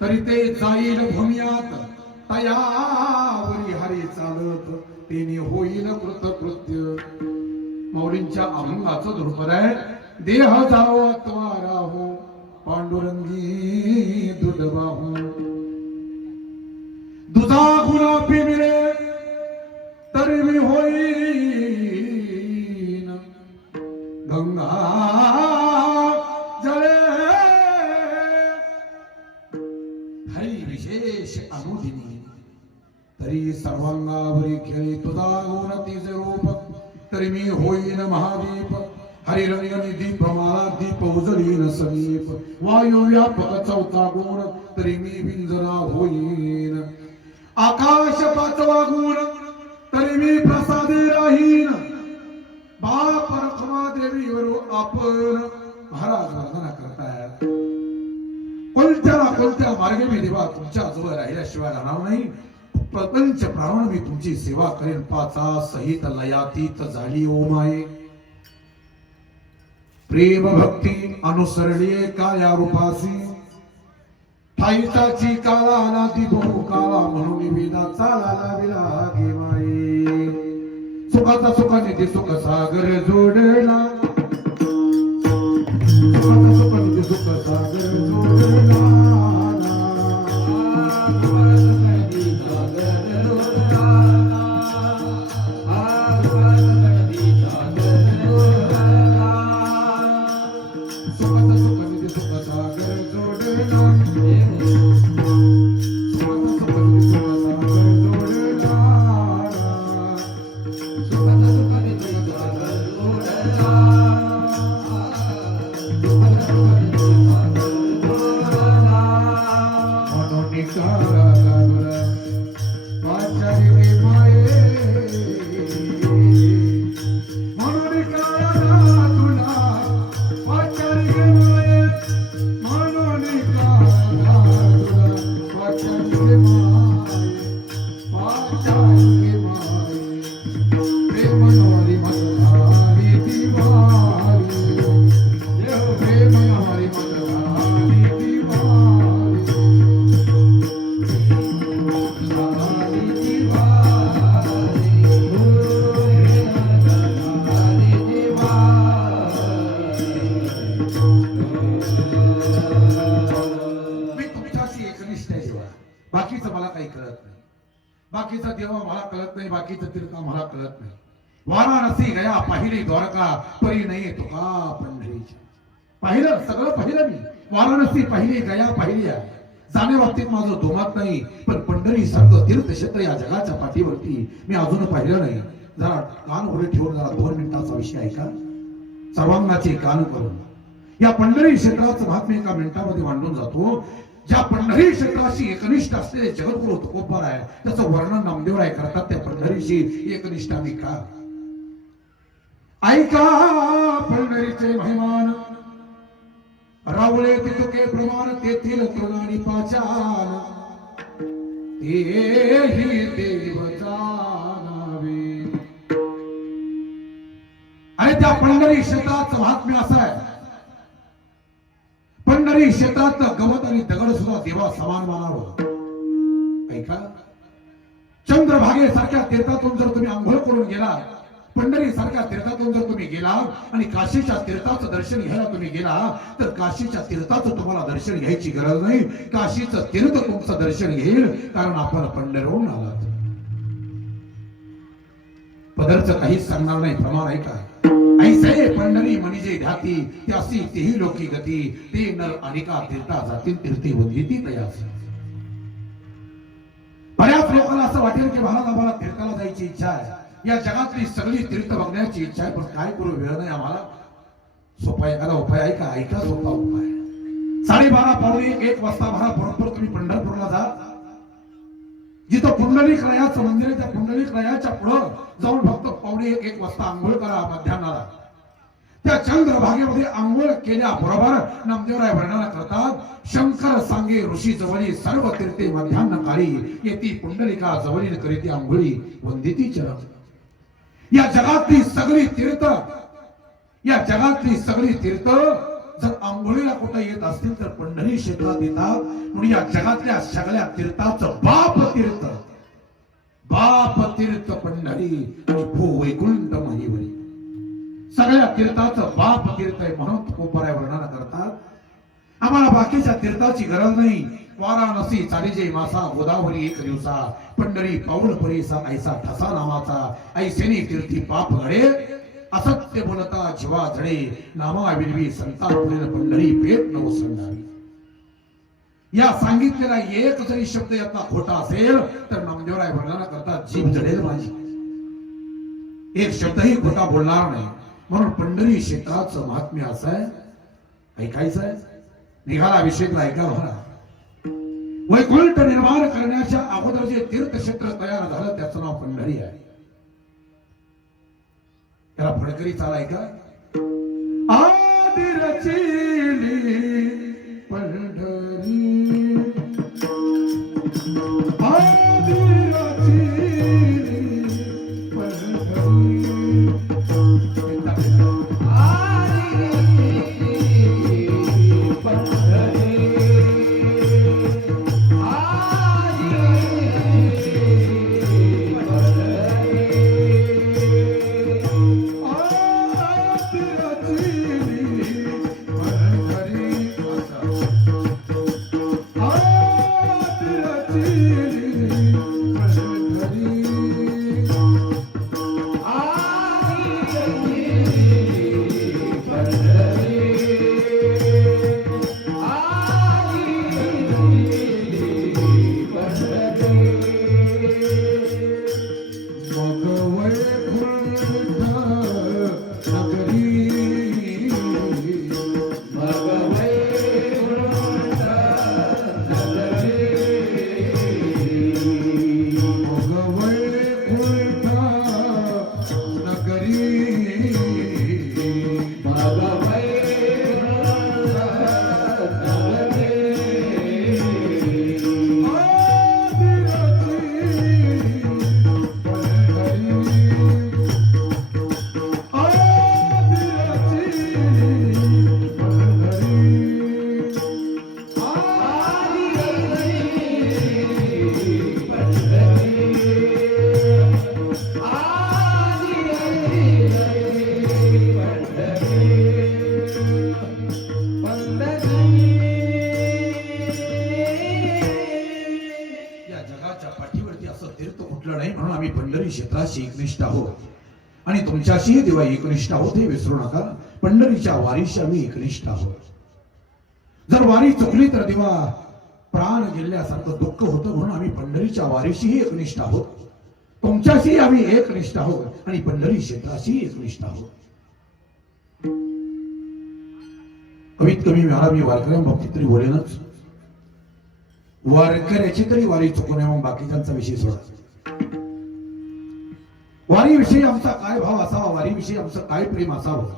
तरी ते जाईल भूमियात, तयावरी हरी चालत तेने होईल कृतकृत्य. मौलींच्या अभंगाचं दुर्पद आहे. देह जाओ अथवा राहो पांडुरंगी दुधबाहू. दुधा गुलाबी मिळे तरी मी होईन गंगा जळे. हरी विशेष अनुदिनी तरी सर्वांगावरी खेळी. तुझा गुण तिज रूप तरी मी होईन महादीप. हरिरंजनी दीप मला दीप उजळीन समीप. वायू व्यापक चौथा गुण तरी मी बिंजरा होईन. आकाश पाचवा गुण तरी मी प्रसादी राहीन. बाप रखमा देवीवर आपण. महाराज वर्णना करतायत, कोणत्या मार्गे मी देवा तुमच्या जवळ राहिल्याशिवाय राहणार नाही. प्रपंच प्राण मी तुमची सेवा करेन. पाचा सहित लयातीत झाली ओ माये. प्रेम भक्ती अनुसरली काया रूपासी. ठाईचाची काला नाती बहु काला म्हणून वेदा चालाला विलागे माये. सुखाचा सुखाने ते सुख सागर जोडला. सुखाचा सुखाने ते सुख सागर जोडला. बाकीचं मला काही कळत नाही, बाकीचा देवा मला कळत नाही, बाकीचं तीर्थ मला कळत नाही. वाराणसी गया पाहिली द्वारका परी नाही तुका पंढरीच्या. पाहिलं, सगळं पाहिलं मी. वाराणसी पाहिली, गया पाहिली आहे. जाण्या बाबतीत माझं दोमात नाही, पण पंढरी सारखं तीर्थक्षेत्र या जगाच्या पाठीवरती मी अजून पाहिलं नाही. जरा कान उघडे ठेवून जरा 2 मिनिटाचा विषय ऐका, सर्वांगाचे कान करून. या पंढरी क्षेत्राचं महात्म्य एका मिनिटामध्ये मांडून जातो. ज्या पंढरी क्षेत्राशी एकनिष्ठ असलेले जगद्गुरु तुकोबार आहे, त्याचं वर्णन नामदेवराय करतात. त्या पंढरीशी एकनिष्ठ आम्ही का? ऐका पंढरीचे महिमान, रावळे तितके प्रमाण तेथील तृणानी पाचान, तेही देव जाणावे. आणि त्या पंढरी क्षेत्राचं महात्म्य असं आहे, पंढरी क्षेत्रात गवत आणि दगड सुद्धा देवा समान मानावं. ऐका, चंद्रभागेसारख्या तीर्थातून जर तुम्ही आंघोळ करून गेला, पंढरी सारख्या तीर्थातून जर तुम्ही गेला आणि काशीच्या तीर्थाचं दर्शन घ्यायला तुम्ही गेला, तर काशीच्या तीर्थाचं तुम्हाला दर्शन घ्यायची गरज नाही, काशीचं तीर्थ तुमचं दर्शन घेईल, कारण आपण पंढरवरून आलात. पदरचं काहीच सांगणार नाही, प्रमाण ऐका. ऐसे पंढरी म्हणजे ध्याती, त्यासी तेही लोकी गती, ते नर अनेका तीर्था जातील तीर्थी वंदिती तयासी. बऱ्याच लोकांना असं वाटेल की महाराज आम्हाला तीर्थाला जायची इच्छा आहे, या जगातली सगळी तीर्थ बघण्याची इच्छा आहे, पण काय करू, वेळ नाही आम्हाला. सोपा एखादा उपाय ऐका, ऐका सोपा उपाय. 12:30 पावणे 1 वाजता भरा बरोबर तुम्ही पंढरपूरला जा. जिथं पुंडलिक रायाचं मंदिर आहे, त्या पुंडलिक रायाच्या पुढं जाऊन फक्त 12:45 वाजता आंघोळ करा मध्यान्हाला. त्या चंद्रभागेमध्ये आंघोळ केल्याबरोबर नामदेवराय वर्णन करतात, शंकर सांगे ऋषी जवळी सर्व तीर्थे मध्यान्ह काळी, येती पुंडलिका जवळीन करीती आंघोळी वंदिती चरण. या जगातली सगळी तीर्थ, या जगातली सगळी तीर्थ जर आंघोळीला कुठं येत असतील तर पंढरी क्षेत्रात येतात. म्हणून या जगातल्या सगळ्या तीर्थाचं बाप तीर्थ पंढरी आणि भू वैकुंठ महेवरी. सगळ्या तीर्थाचं बाप तीर्थ आहे, म्हणून तुकोबाराय वर्णन करतात. आम्हाला बाकीच्या तीर्थाची गरज नाही. वाराणसी चालीजे मासा, गोदावरी एक दिवसा, पंढरी पाऊल परीसा ऐसा ठसा नामाचा, ऐसेनी तीर्थी पाप घडे, असत्य बोलता जीवा झडे, नामा विलवी संता पुरेल पंढरी पेट नव संडावी. या सांगितलेला एक जरी शब्द यातला खोटा असेल तर नामदेवराय वर्णन करतात, जीभ जडेल माझी. एक शब्दही खोटा बोलणार नाही. म्हणून पंढरी क्षेत्राचं महात्म्य असं आहे, ऐकायचं आहे. निघाला विषय ऐका म्हणा. वैकुंठ निर्माण करण्याच्या अगोदर जे तीर्थक्षेत्र तयार झालं त्याचं नाव पंढरी आहे. त्याला फडकरी चाल ऐका. आदि रचिली पंढरी, आदि रचिली पंढरी. क्षेत्राशी एकनिष्ठ आहोत आणि तुमच्याशी देवा एकनिष्ठ आहोत हे विसरू नका. पंढरीच्या वारीशी आम्ही एकनिष्ठ आहोत. जर वारी चुकली तर देवा प्राण गेल्यासारखं दुःख होतं, म्हणून आम्ही पंढरीच्या वारीशीही एकनिष्ठ आहोत, तुमच्याशी आम्ही एकनिष्ठ आहोत आणि पंढरी क्षेत्राशी एकनिष्ठ आहोत. कमीत कमी मला मी वारकऱ्यांबाबतीत तरी बोलेनच. वारकऱ्याची तरी वारी चुकू नये, मग बाकीच्यांचा विषय सोडा. वारीविषयी आमचा काय भाव असावा, वारीविषयी आमचं काय प्रेम असावं.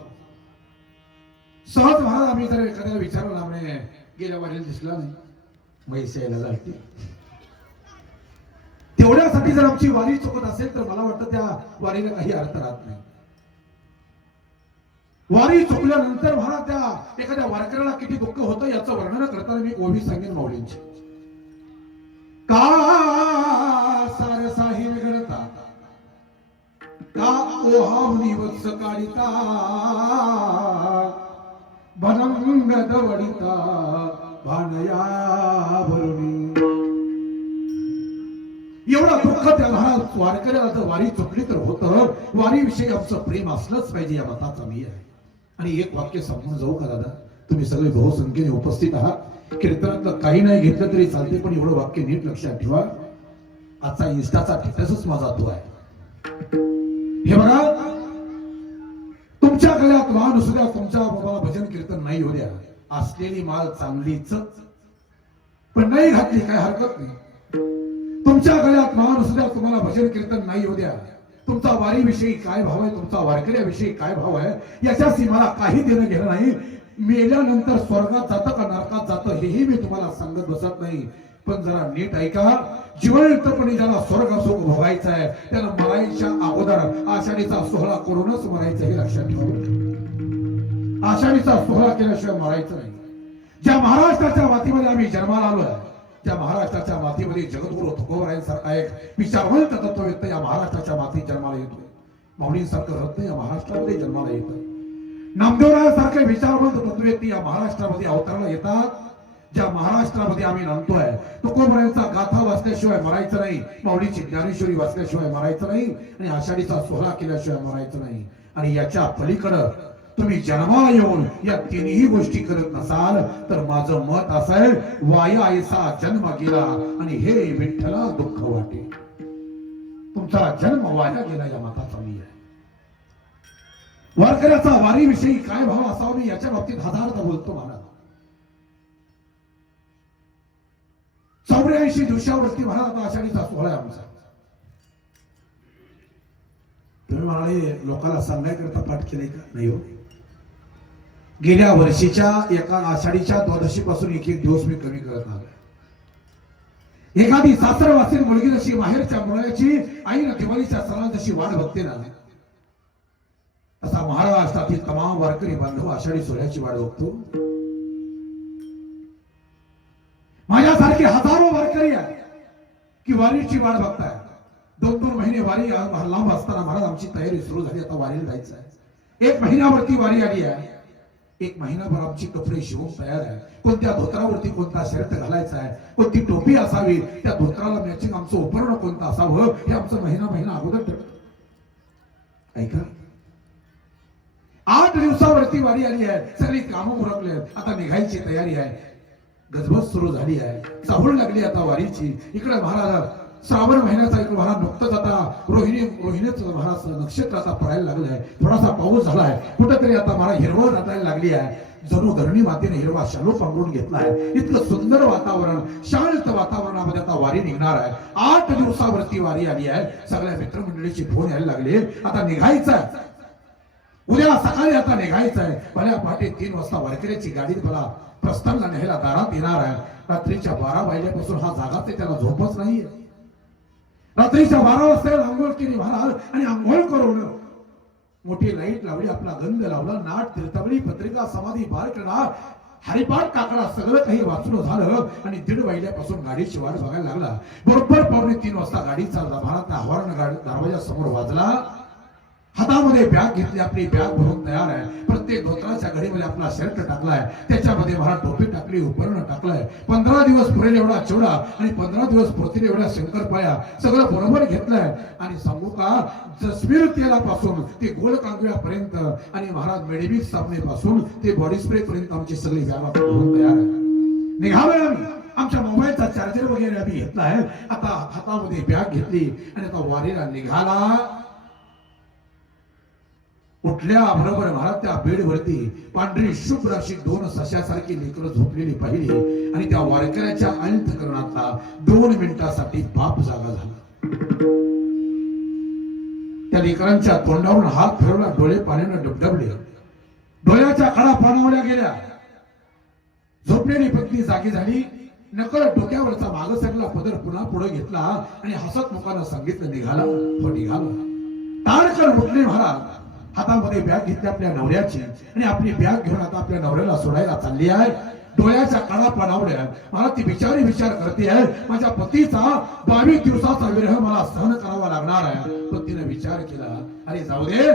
सहज महाराज आम्ही जर एखाद्याला विचारलं ना, म्हणे गेल्या वारीला दिसला नाही, म्हैस यायला जाते, तेवढ्यासाठी जर आमची वारी चुकत असेल तर मला वाटतं त्या वारीला काही अर्थ राहत नाही. वारी चुकल्यानंतर महाराज त्या एखाद्या वारकऱ्याला किती दुःख होतं याचं वर्णन करताना मी ओवी सांगेन माऊलींची. का सारसाही विघडता, का ओहावनी वत्स काढिता, भनंग दवडिता भानया भरुणी. एवढा दुःख त्या महाराज वारकऱ्याला जर वारी चुकली तर होतं. वारीविषयी आमचं प्रेम असलंच पाहिजे या मताचा मी आहे. आणि एक वाक्य सांगून जाऊ का दादा, तुम्ही सगळे बहुसंख्येने उपस्थित आहात. कीर्तनातलं काही नाही घेतलं तरी चालते, पण एवढं वाक्य नीट लक्षात ठेवा. आजचा इन्स्टाचा स्टेटसच माझा तो आहे. हे बघा, तुमच्या गळ्यात वाहन असू द्या, तुमच्या बाबाला भजन कीर्तन नाही होऊ द्या, असलेली माल चांगलीच, पण नाही घातली काय हरकत नाही. तुमच्या गळ्यात वाहन असू द्या, तुम्हाला भजन कीर्तन नाही होऊ द्या, तुमचा वारीविषयी काय भाव आहे, तुमचा वारकऱ्याविषयी काय भाव आहे, याच्याशी मला काही देणं घेणं नाही. मेल्यानंतर स्वर्गात जातं का नरकात जातं हेही मी तुम्हाला सांगत बसत नाही. पण जरा नीट ऐका, जिवंतपणे ज्याला स्वर्ग सुख भोगायचं आहे त्याला मरायच्या अगोदर आषाढीचा सोहळा करूनच मरायचं हे लक्षात ठेवा. आषाढीचा सोहळा केल्याशिवाय मरायचं नाही. ज्या महाराष्ट्राच्या मातीमध्ये आम्ही जन्माला आलोय, ज्या महाराष्ट्राच्या मातीमध्ये जगद्गुरु तुकोबरायांसारखा एक विचारवंत तत्ववेत्ता या महाराष्ट्राच्या मातीत जन्माला येतो. माऊलींसारखं रत्न या महाराष्ट्रामध्ये जन्माला येतं. नामदेवरायांसारखे विचारवंत तत्ववेत्ते या महाराष्ट्रामध्ये अवतराला येतात. ज्या महाराष्ट्रामध्ये आम्ही नांदतोय, तुकोबरायांचा गाथा वाचल्याशिवाय मरायचं नाही, माऊलीची ज्ञानेश्वरी वाचल्याशिवाय मरायचं नाही, आणि आषाढीचा सोहळा केल्याशिवाय मरायचं नाही. आणि याच्या पलीकडं तुम्ही जन्माला येऊन या तिन्ही गोष्टी करत नसाल तर माझं मत असं आहे, वाया ऐसा जन्म गेला आणि हे विठ्ठला दुःख वाटे. तुमचा जन्म वाया गेला या मताचा मी आहे. वारकऱ्याचा वारीविषयी काय भाव असावा मी याच्या बाबतीत हजारदा बोलतो. मला 84 दिवसावरती महाराज आषाढीचा सोहळा आहे आमचा. तुम्ही म्हणाले लोकांना सांगायकरता पाठ केले का? नाही हो. गेल्या वर्षीच्या एका आषाढीच्या द्वादशी पासून एक दिवस मी कमी करत आलो. एखादी सासरवासी मुलगी जशी माहेरच्या मुलाची आईनं दिवाळीच्या सणाला जशी वाट बघते ना, तसा महाराष्ट्रातील तमाम वारकरी बांधव आषाढी सोहळ्याची वाट बघतो. माझ्यासारखे हजारो वारकरी आहेत की वारीची वाट बघताय. 2-2 महिने वारी लांब असताना महाराज आमची तयारी सुरू झाली, आता वारीला जायचं आहे. 1 महिन्यावरती वारी आली आहे. 1 महिनाभर आमची कपडे शिवून तयार आहे. कोणत्या धोत्रावरती कोणता शर्ट घालायचा आहे, कोणती टोपी असावी, त्या धोत्राला मॅचिंग आमचं उपकरण कोणतं असावं हे आमचं महिना अगोदर ठरतं. ऐका, 8 दिवसावरती वारी आली आहे. सगळी कामं उरकले, आता निघायची तयारी आहे. गजबज सुरू झाली आहे, चाहूल लागली आता वारीची. इकडे महाराज श्रावण महिन्याचा इकडे महाराज नुकतंच आता रोहिणीचं महाराज नक्षत्र आता पडायला लागलाय. थोडासा पाऊस झालाय, कुठेतरी आता महाराज हिरवळ जातायला लागली आहे. जणू धरणी मातेने हिरवा शालू पांघरून घेतलाय. इतकं सुंदर वातावरण, शांत वातावरणामध्ये आता वारी निघणार आहे. 8 दिवसावरती वारी आली आहे. सगळ्या मित्रमंडळीची फोन यायला लागले, आता निघायचं आहे, उद्या सकाळी आता निघायचं आहे. भल्या पहाटे 3 वाजता वारकऱ्याची गाडी मला प्रस्थानला न्यायला दारात येणार आहे. रात्रीच्या 12 वाजल्यापासून हा जागा ते त्याला झोपच नाहीये. रात्रीच्या 12 वाजता आंघोळ केली महाराज, आणि आंघोळ करून मोठी लाईट लावली, आपला गंध लावला, नाट तीर्थावली पत्रिका समाधी पार करणार, हरिपाठ काकडा सगळं काही वाचून झालं. आणि 1:30 वाजल्यापासून गाडीची वाट बघायला लागला. बरोबर 2:45 वाजता गाडीचा महाराज आव्हान दरवाजा समोर वाजला. हातामध्ये बॅग घेतली, आपली बॅग भरून तयार आहे. प्रत्येक ते धोत्राच्या घडीमध्ये आपला शर्ट टाकलाय, त्याच्यामध्ये महाराज टोपी टाकली, उपरणं टाकलाय, 15 दिवस पुरेल एवढा चिवडा आणि 15 दिवस पुरतील एवढ्या शंकरपाया सगळं बरोबर घेतलंय. आणि सांगू का, जसमीर तेलापासून ते गोल कांगव्यापर्यंत आणि महाराज मेडिमिक्स साबणेपासून ते बॉडी स्प्रे पर्यंत आमची सगळी व्यापार करून तयार आहे. निघालोय आम्ही. आमच्या मोबाईलचा चार्जर वगैरे आम्ही घेतलाय, आता हातामध्ये बॅग घेतली आणि आता वारीला निघाला. उठल्या बरोबर महाराज त्या बेडवरती पांढरी शुभ्र अशी 2 सशासारखी लेकरं झोपलेली पाहिली आणि त्या वारकऱ्याच्या अंतःकरणातला 2 मिनिटासाठी बाप जागा झाला. त्या लेकरांच्या तोंडावरून हात फिरवला, डोळे पाण्यानं डबडबले, डोळ्याच्या कडा पाणावल्या गेल्या. झोपलेली पत्नी जागी झाली, नकळ डोक्यावरचा माग सरला पदर पुन्हा पुढे घेतला आणि हसत मुखानं सांगितलं, निघाला तो निघाला. ताडकन उठले महाराज, हातामध्ये बॅग घेतली आपल्या नवऱ्याची आणि आपली बॅग घेऊन आता आपल्या नवऱ्याला सोडायला चालली आहे. डोळ्याच्या कडा पाणावल्या. मला ती बिचारी विचार करते आहे, माझ्या पतीचा 22 दिवसाचा विरह मला सहन करावा लागणार आहे. पण तिने विचार केला, अरे जाऊ दे,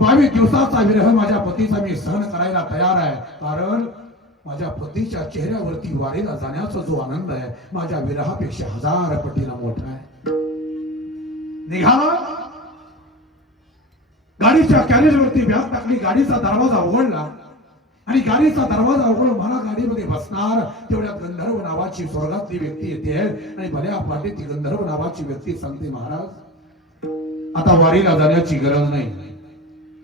22 दिवसाचा विरह माझ्या पतीचा मी सहन करायला तयार आहे, कारण माझ्या पतीच्या चेहऱ्यावरती वारीला जाण्याचा जो आनंद आहे माझ्या विरहापेक्षा 1000 पटीला मोठा आहे. निघाला, गाडीच्या कॅरेजवरती बॅग टाकली, गाडीचा दरवाजा उघडला आणि गाडीचा दरवाजा उघडून मला गाडीमध्ये बसणार तेवढ्यात गंधर्व नावाची स्वर्गातली व्यक्ती येते आणि भल्या पाठी ती गंधर्व नावाची व्यक्ती सांगते, महाराज आता वारीला जाण्याची गरज नाही,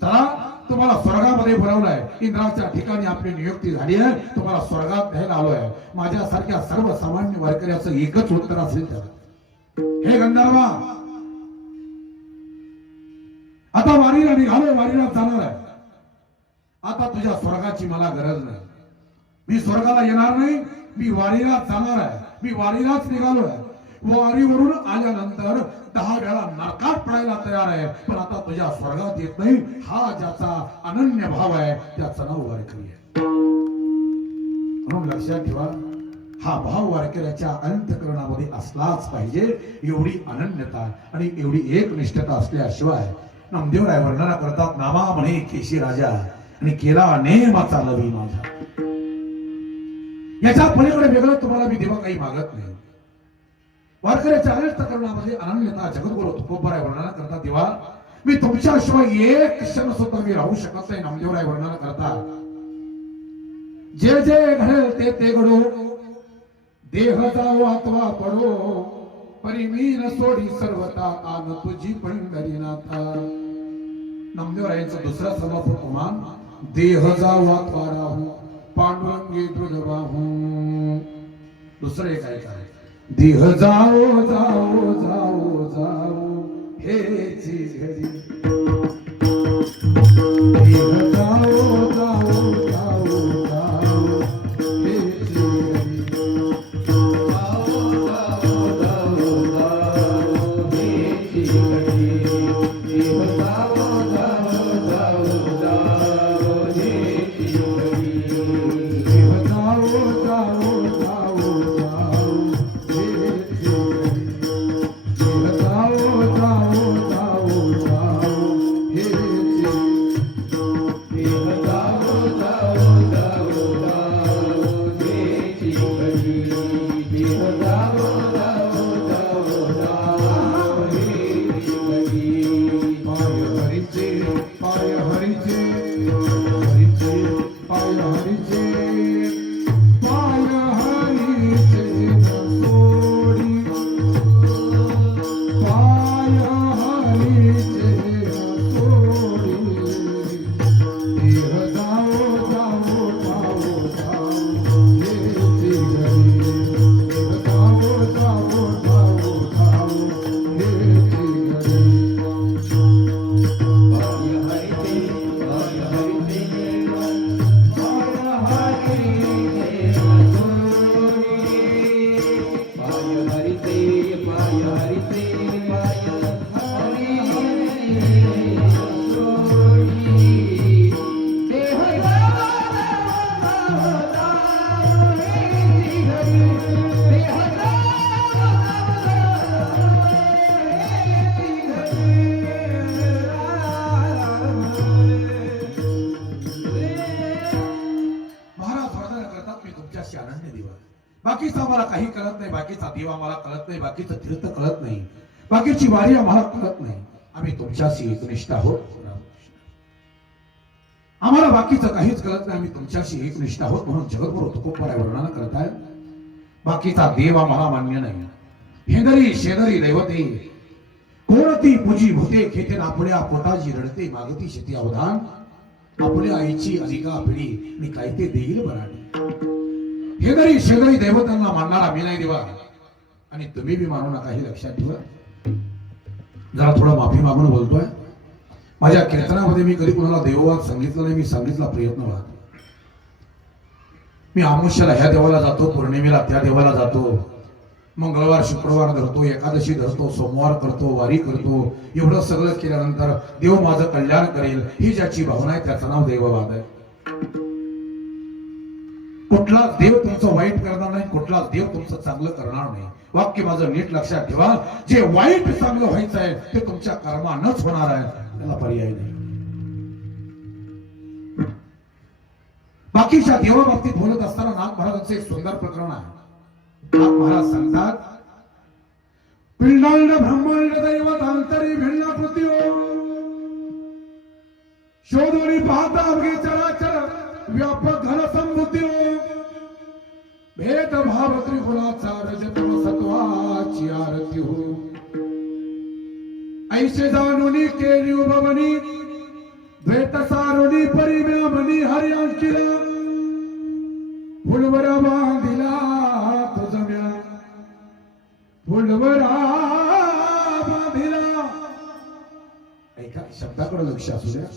चला तुम्हाला स्वर्गामध्ये बोलावलंय, इंद्राच्या ठिकाणी आपली नियुक्ती झाली आहे, तुम्हाला स्वर्गात घ्यायला आलोय. माझ्यासारख्या सर्वसामान्य वारकऱ्याचं एकच उत्तर असेल त्याला, हे गंधर्वा आता वारीला निघालो, वारीला जाणार आहे, आता तुझ्या स्वर्गाची मला गरज नाही, मी स्वर्गाला येणार नाही, मी वारीला जाणार आहे, मी वारीलाच निघालोय. वारीवरून आल्यानंतर 10 वेळा नरकात पडायला तयार आहे, पण आता तुझ्या स्वर्गात येत नाही. हा ज्याचा अनन्य भाव आहे त्याचं नाव वारकरी आहे. म्हणून लक्षात ठेवा, हा भाव वारकऱ्याच्या अंतःकरणामध्ये असलाच पाहिजे. एवढी अनन्यता आणि एवढी एकनिष्ठता असल्याशिवाय नामदेवराय वर्णना करतात, नामा म्हणे केशी राजा आणि केला नेमाचा लवी माझा. याच्या पलीकडे वेगळं तुम्हाला मी देवा काही मागत नाही. वारकऱ्याच्या अंतःकरणामध्ये अनन्यता जगद्गुरु तुकोबराय वर्णना करतात, देवा मी तुमच्याशिवाय एक क्षण सुद्धा मी राहू शकत नाही. नामदेवराय वर्णना करतात, जे जे घडेल ते ते घडो, देह जाओ अथवा पडो, परी मी न सोडी सर्वता आन तुझी पंढरीनाथा. नामदेवरायांचं दुसरा समापूर प्रमाण, देह जाओ अथवा राहू, पांडुरंगी तुझ बाहू. दुसरं एक आहे काय, देह जाओ जाओ जाओ जाओ हे घरी, देह जाओ जाओ जाओ जाओ हे घरी, जाओ जाओ जाओ जाओ हे घरी, देह जाओ जाओ जाओ जाओ हे घरी, देह जाओ जाओ जाओ जाओ तुमच्याशी अनन्य दिवा. बाकीचा आम्हाला काही कळत नाही, बाकीचा दिवा आम्हाला कळत नाही, बाकीचं तीर्थ कळत नाही, बाकीची वारी आम्हाला कळत नाही. आम्ही तुमच्याशी एकनिष्ठ आहोत. आम्हाला बाकीचं काहीच कळत नाही, आम्ही तुमच्याशी एकनिष्ठ आहोत म्हणून जगद्गुरु तुकोबाराय वर्णन करताय. बाकीचा देव आम्हाला मान्य नाही. हेदरी शेदरी दैवते कोणती पूजी भूते खेते आपल्या पोटाची रडते मागती शेती अवधान आपल्या आईची अधिका पिढी आणि काय ते देईल बराडी. हेदरी शेदरी दैवतांना मानणारा मी नाही देवा आणि तुम्ही बी मानू नका हे लक्षात ठेवा. जरा थोडं माफी मागून बोलतोय. माझ्या कीर्तनामध्ये मी कधी कुणाला देववाद सांगितलं नाही, मी सांगितला प्रयत्नवाद. मी आमुष्याला ह्या देवाला जातो, पौर्णिमेला त्या देवाला जातो, मंगळवार शुक्रवार धरतो, एकादशी धरतो, सोमवार करतो, वारी करतो. एवढं सगळं केल्यानंतर देव माझं कल्याण करेल ही ज्याची भावना आहे त्याचं नाव देववाद आहे. कुठलाच देव तुमचं वाईट करणार नाही, कुठलाच देव तुमचं चांगलं करणार नाही. वाक्य माझं नीट लक्षात ठेवा. जे वाईट चांगलं व्हायचं आहे ते तुमच्या कर्मानच होणार आहे, त्याला पर्याय नाही. बाकीच्या देवाबाबतीत बोलत असताना नाथ महाराजांचं एक सुंदर प्रकरण आहे. नाथ महाराज सांगतात, पिंडांड ब्रह्मांड दैवत अंतरी भिन्न कृती शोधोरी पाहता अवघे चराचर व्यापक घन समृद्धी भेद भाव त्रिगुणाचा रजतम सत्वाची आरती हो. ऐसे जाणुनी केली उभवनी द्वैत सारुणी परिम्यामनी हरियांकिला फुलवरा बांधिला तुझम्या फुलवरा बांधिला. ऐका शब्दाकडे लक्ष असू द्या.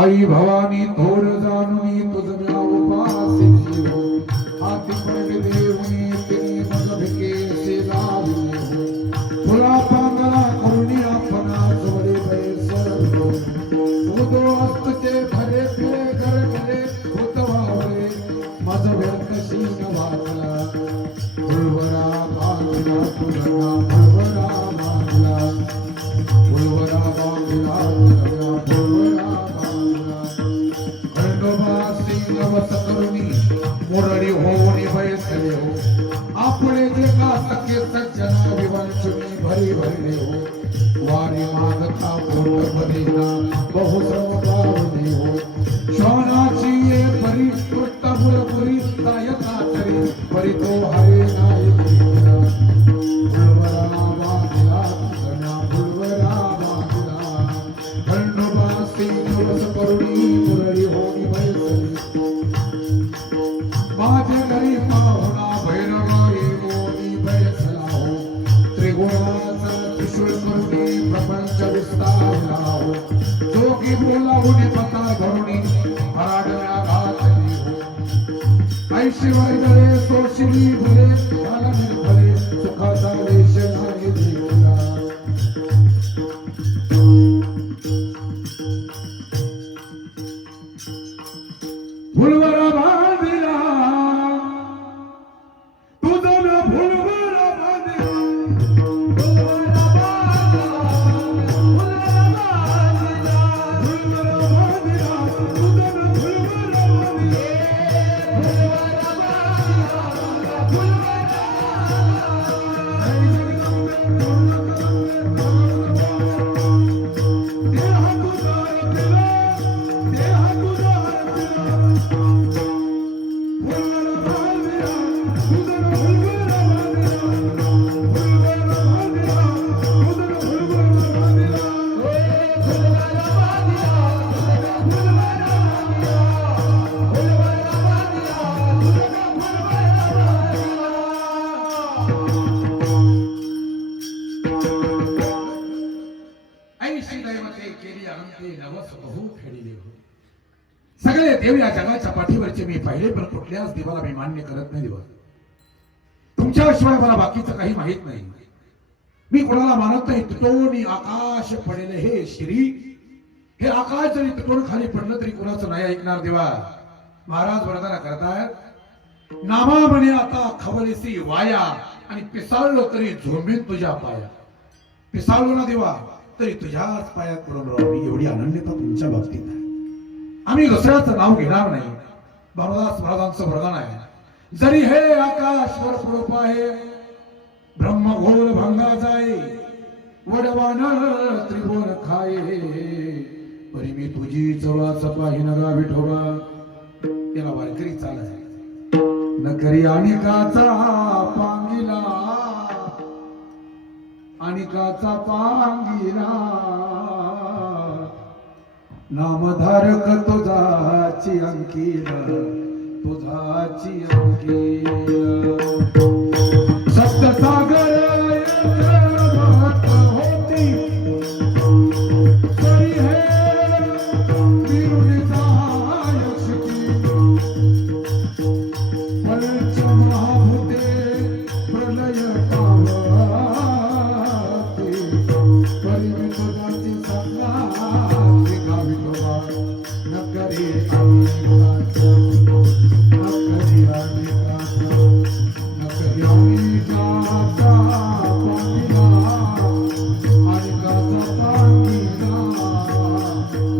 आई भवानी थोर जाणुनी तुझम्या उपासिनी हो. हाती पडले देवनी तिने मग भिके लावले हो. फुला पांगला करुणी आपणा जोडे पैसर हो. उदो हस्तचे भरे फिरे घर घरे उतवावले माझ व्यर्थ शीन वाचला. फुलवरा बांधला तुझा फुलवरा बांधला फुलवरा बांधला तुझा फुलवरा बांधला. खंडोबासी नवस करुणी मोरडी होऊन बयसले हो. आपले जे का सखे सज्जना विवंशुनी भरी भरले हो. वारी मागता पोट भरेना बहुश्रम पावले हो. श्वानाची ये परी कृष्ण बुलपुरी सायता तरी परी तो हरे नाय कृष्णा. फुलवरा बांधला तुझा फुलवरा बांधला. खंडोबासी नवस करुणी मुरळी होऊन बयसले. माझे घरी पाहुणा भैरवाई मोनी बयसला हो. त्रिगुणाचा त्रिशूळ करुणी प्रपंच विस्तारला हो. जोगी बोलावून पता धरुणी हराडल्या घातली हो. ऐशी वैदळे सोशिली भुले झाला निर्भले सुखाचा वेश नाही दिला. फुलवरा बांधिला तुझा ना फुलवरा बांधिला. फुलवरा बांधिला फुलवरा बांधिला तुझा ना फुलवरा बांधिला. सगळे देव या जगाच्या पाठीवरचे मी पाहिले, पण कुठल्याच देवाला मी मान्य करत नाही. देवा तुमच्याशिवाय मला बाकीचं काही माहित नाही. मी कोणाला मानत नाही. तुटोनी आकाश पडेल हे श्री. हे आकाश जरी तुटून खाली पडलं तरी कोणाचं नाही ऐकणार. देवा महाराज वरदान करतायत, नामा म्हणे आता खवलेसी वाया आणि पिसाळलो तरी झोंबीन तुझ्या पाया. पिसाळलो ना देवा तरी तुझ्याच पायात पडून राहू. एवढी अनन्यता तुमच्या बाबतीत आहे. आम्ही दुसऱ्याचं नाव घेणार नाही. भानुदास महाराजांचं वरदान आहे, जरी हे आकाशवर पुरुप आहे, ब्रह्मघोर भंगा जाय, वडवान त्रिभुवन खाये, परी मी तुझी चवळाच पाहिन गा विठोबा. त्याला वारकरी चालत न करी अनिकाचा पांगिला, अनिकाचा पांगिला, नामधारक तुझाची अंकिला, तुझाची अंकिला. सप्तसागर होती तरी हे विरुनिता यक्षी, पंचमहाभूते प्रलय पावते, परी मी तुझाची संगाती गावी तोबा. न करी अनिकाचा, न करी अनिकाचा, न करी अनिकाचा पांगिला, अनिकाचा पांगिला,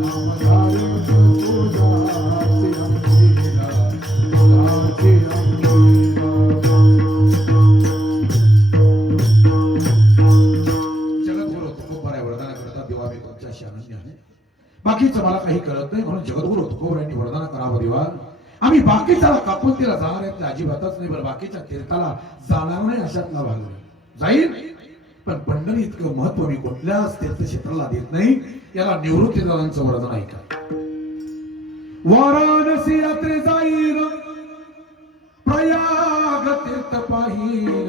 नामधारक तुझाची अंकिला, तुझाची अंकिला. जगद्गुरु तुकोबराय वरदान करतात, देवा मी तुमच्याशी अनन्य आहे, बाकीचं मला काही कळत नाही, म्हणून जगद्गुरु तुकोबरायांनी वरदान करावं देवा. आम्ही बाकीच्याला कापून तिला जाणार आहेत अजिबातच नाही, बरं बाकीच्या तीर्थाला जाणार नाही अशातला भाग नाही. जाईल पण पंढरी इतकं महत्व मी कुठल्याच तीर्थक्षेत्राला देत नाही. याला निवृत्तीदारांचं वरदान ऐका. वाराणसी यात्रे जाईन, प्रयाग तीर्थ पाहीन,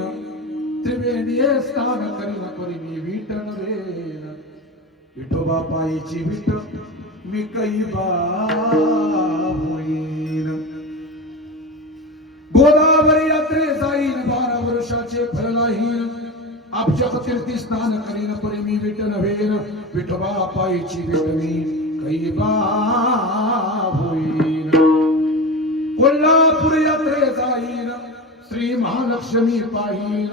त्रिवेणी स्नान करीन, परी मी विठ्ठल वेन, विठोबा पायीची विठ मी कैबा होईन. गोदावरी यात्रे जाईन, 12 वर्षाचे फललाहीन, आपच्या तीर्थी स्नान करीन, परी मी विठ्ठल वेन, विठोबा पायीची विठ मी कैबा होईन. कोल्हापूर यात्रे जाईन, श्री महालक्ष्मी पाहीन,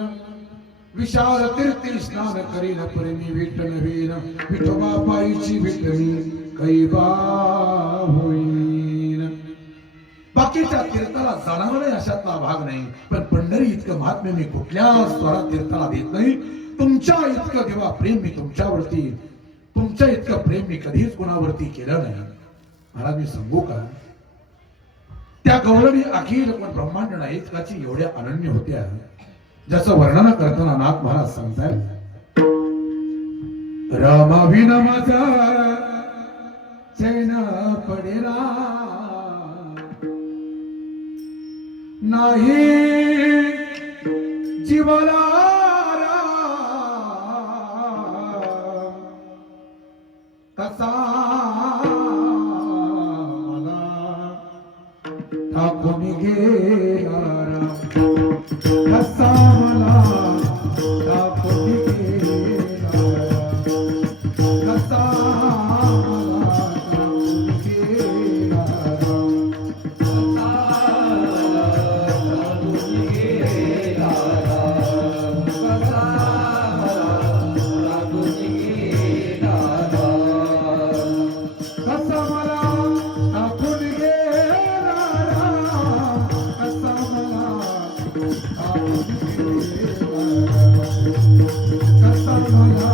विशाल तीर्थी स्नान करीन, परी मी विठ्ठल वेन, विठोबा पायीची विठ मी कैबा होईन. बाकीच्या तीर्थाला जाणार नाही अशातला भाग नाही, पण पंढरी इतकं महात्म्य मी कुठल्या स्वरात तीर्थाला देत नाही. तुमच्या इतकं देवा प्रेम मी तुमच्यावरती, तुमच्या इतकं प्रेम मी कधीच कोणावरती केलं नाही. महाराज मी सांगू का, त्या गौरवी अखिल पण ब्रह्मांड नायकाची एवढ्या अनन्य होत्या, ज्याचं वर्णन करताना नाथ महाराज सांगतात, रामा विना माझा चैन पडेला नाही, जीवाला कसा मला ठाकून गेला, कसा मला ठाकून गेला, कसा मला ठाकून गेला, कसा मला ठाकून गेला, कसा मला ठाकून गेला, कसा मला ठाकून गेला, कसा मला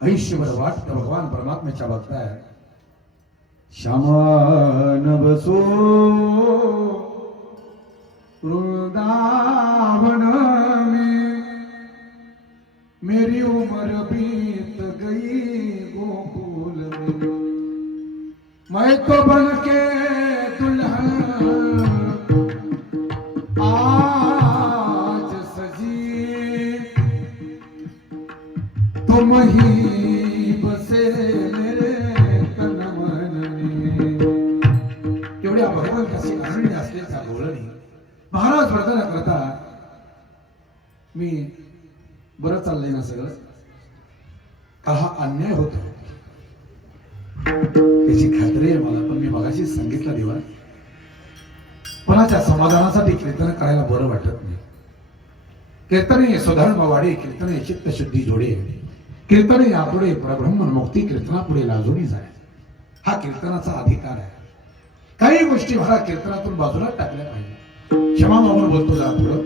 आयुष्यभर वाटतं भगवान परमात्म्याच्या भक्ताय. श्यामान बसो वृंदावन में, मेरी उम्र बीत गई गोकुल में, मैं तो बन के दुल्हन आज सजी, तुम ही बसे मेरे बरं चाललंय ना सगळं? का हा अन्याय होतो त्याची खात्री आहे मला, पण मी मगाशीच सांगितलं देवा, कोणाच्या समाधानासाठी कीर्तन करायला बरं वाटत नाही. कीर्तने स्वधर्म वाढे, कीर्तने चित्तशुद्धी जोडे, कीर्तने यापुढे परब्रह्म मुक्ती कीर्तनापुढे लाजोनी जाय. हा कीर्तनाचा अधिकार आहे. काही गोष्टी मला कीर्तनातून बाजूला टाकल्या पाहिजे. क्षमा मागून बोलतो जरा थोडं,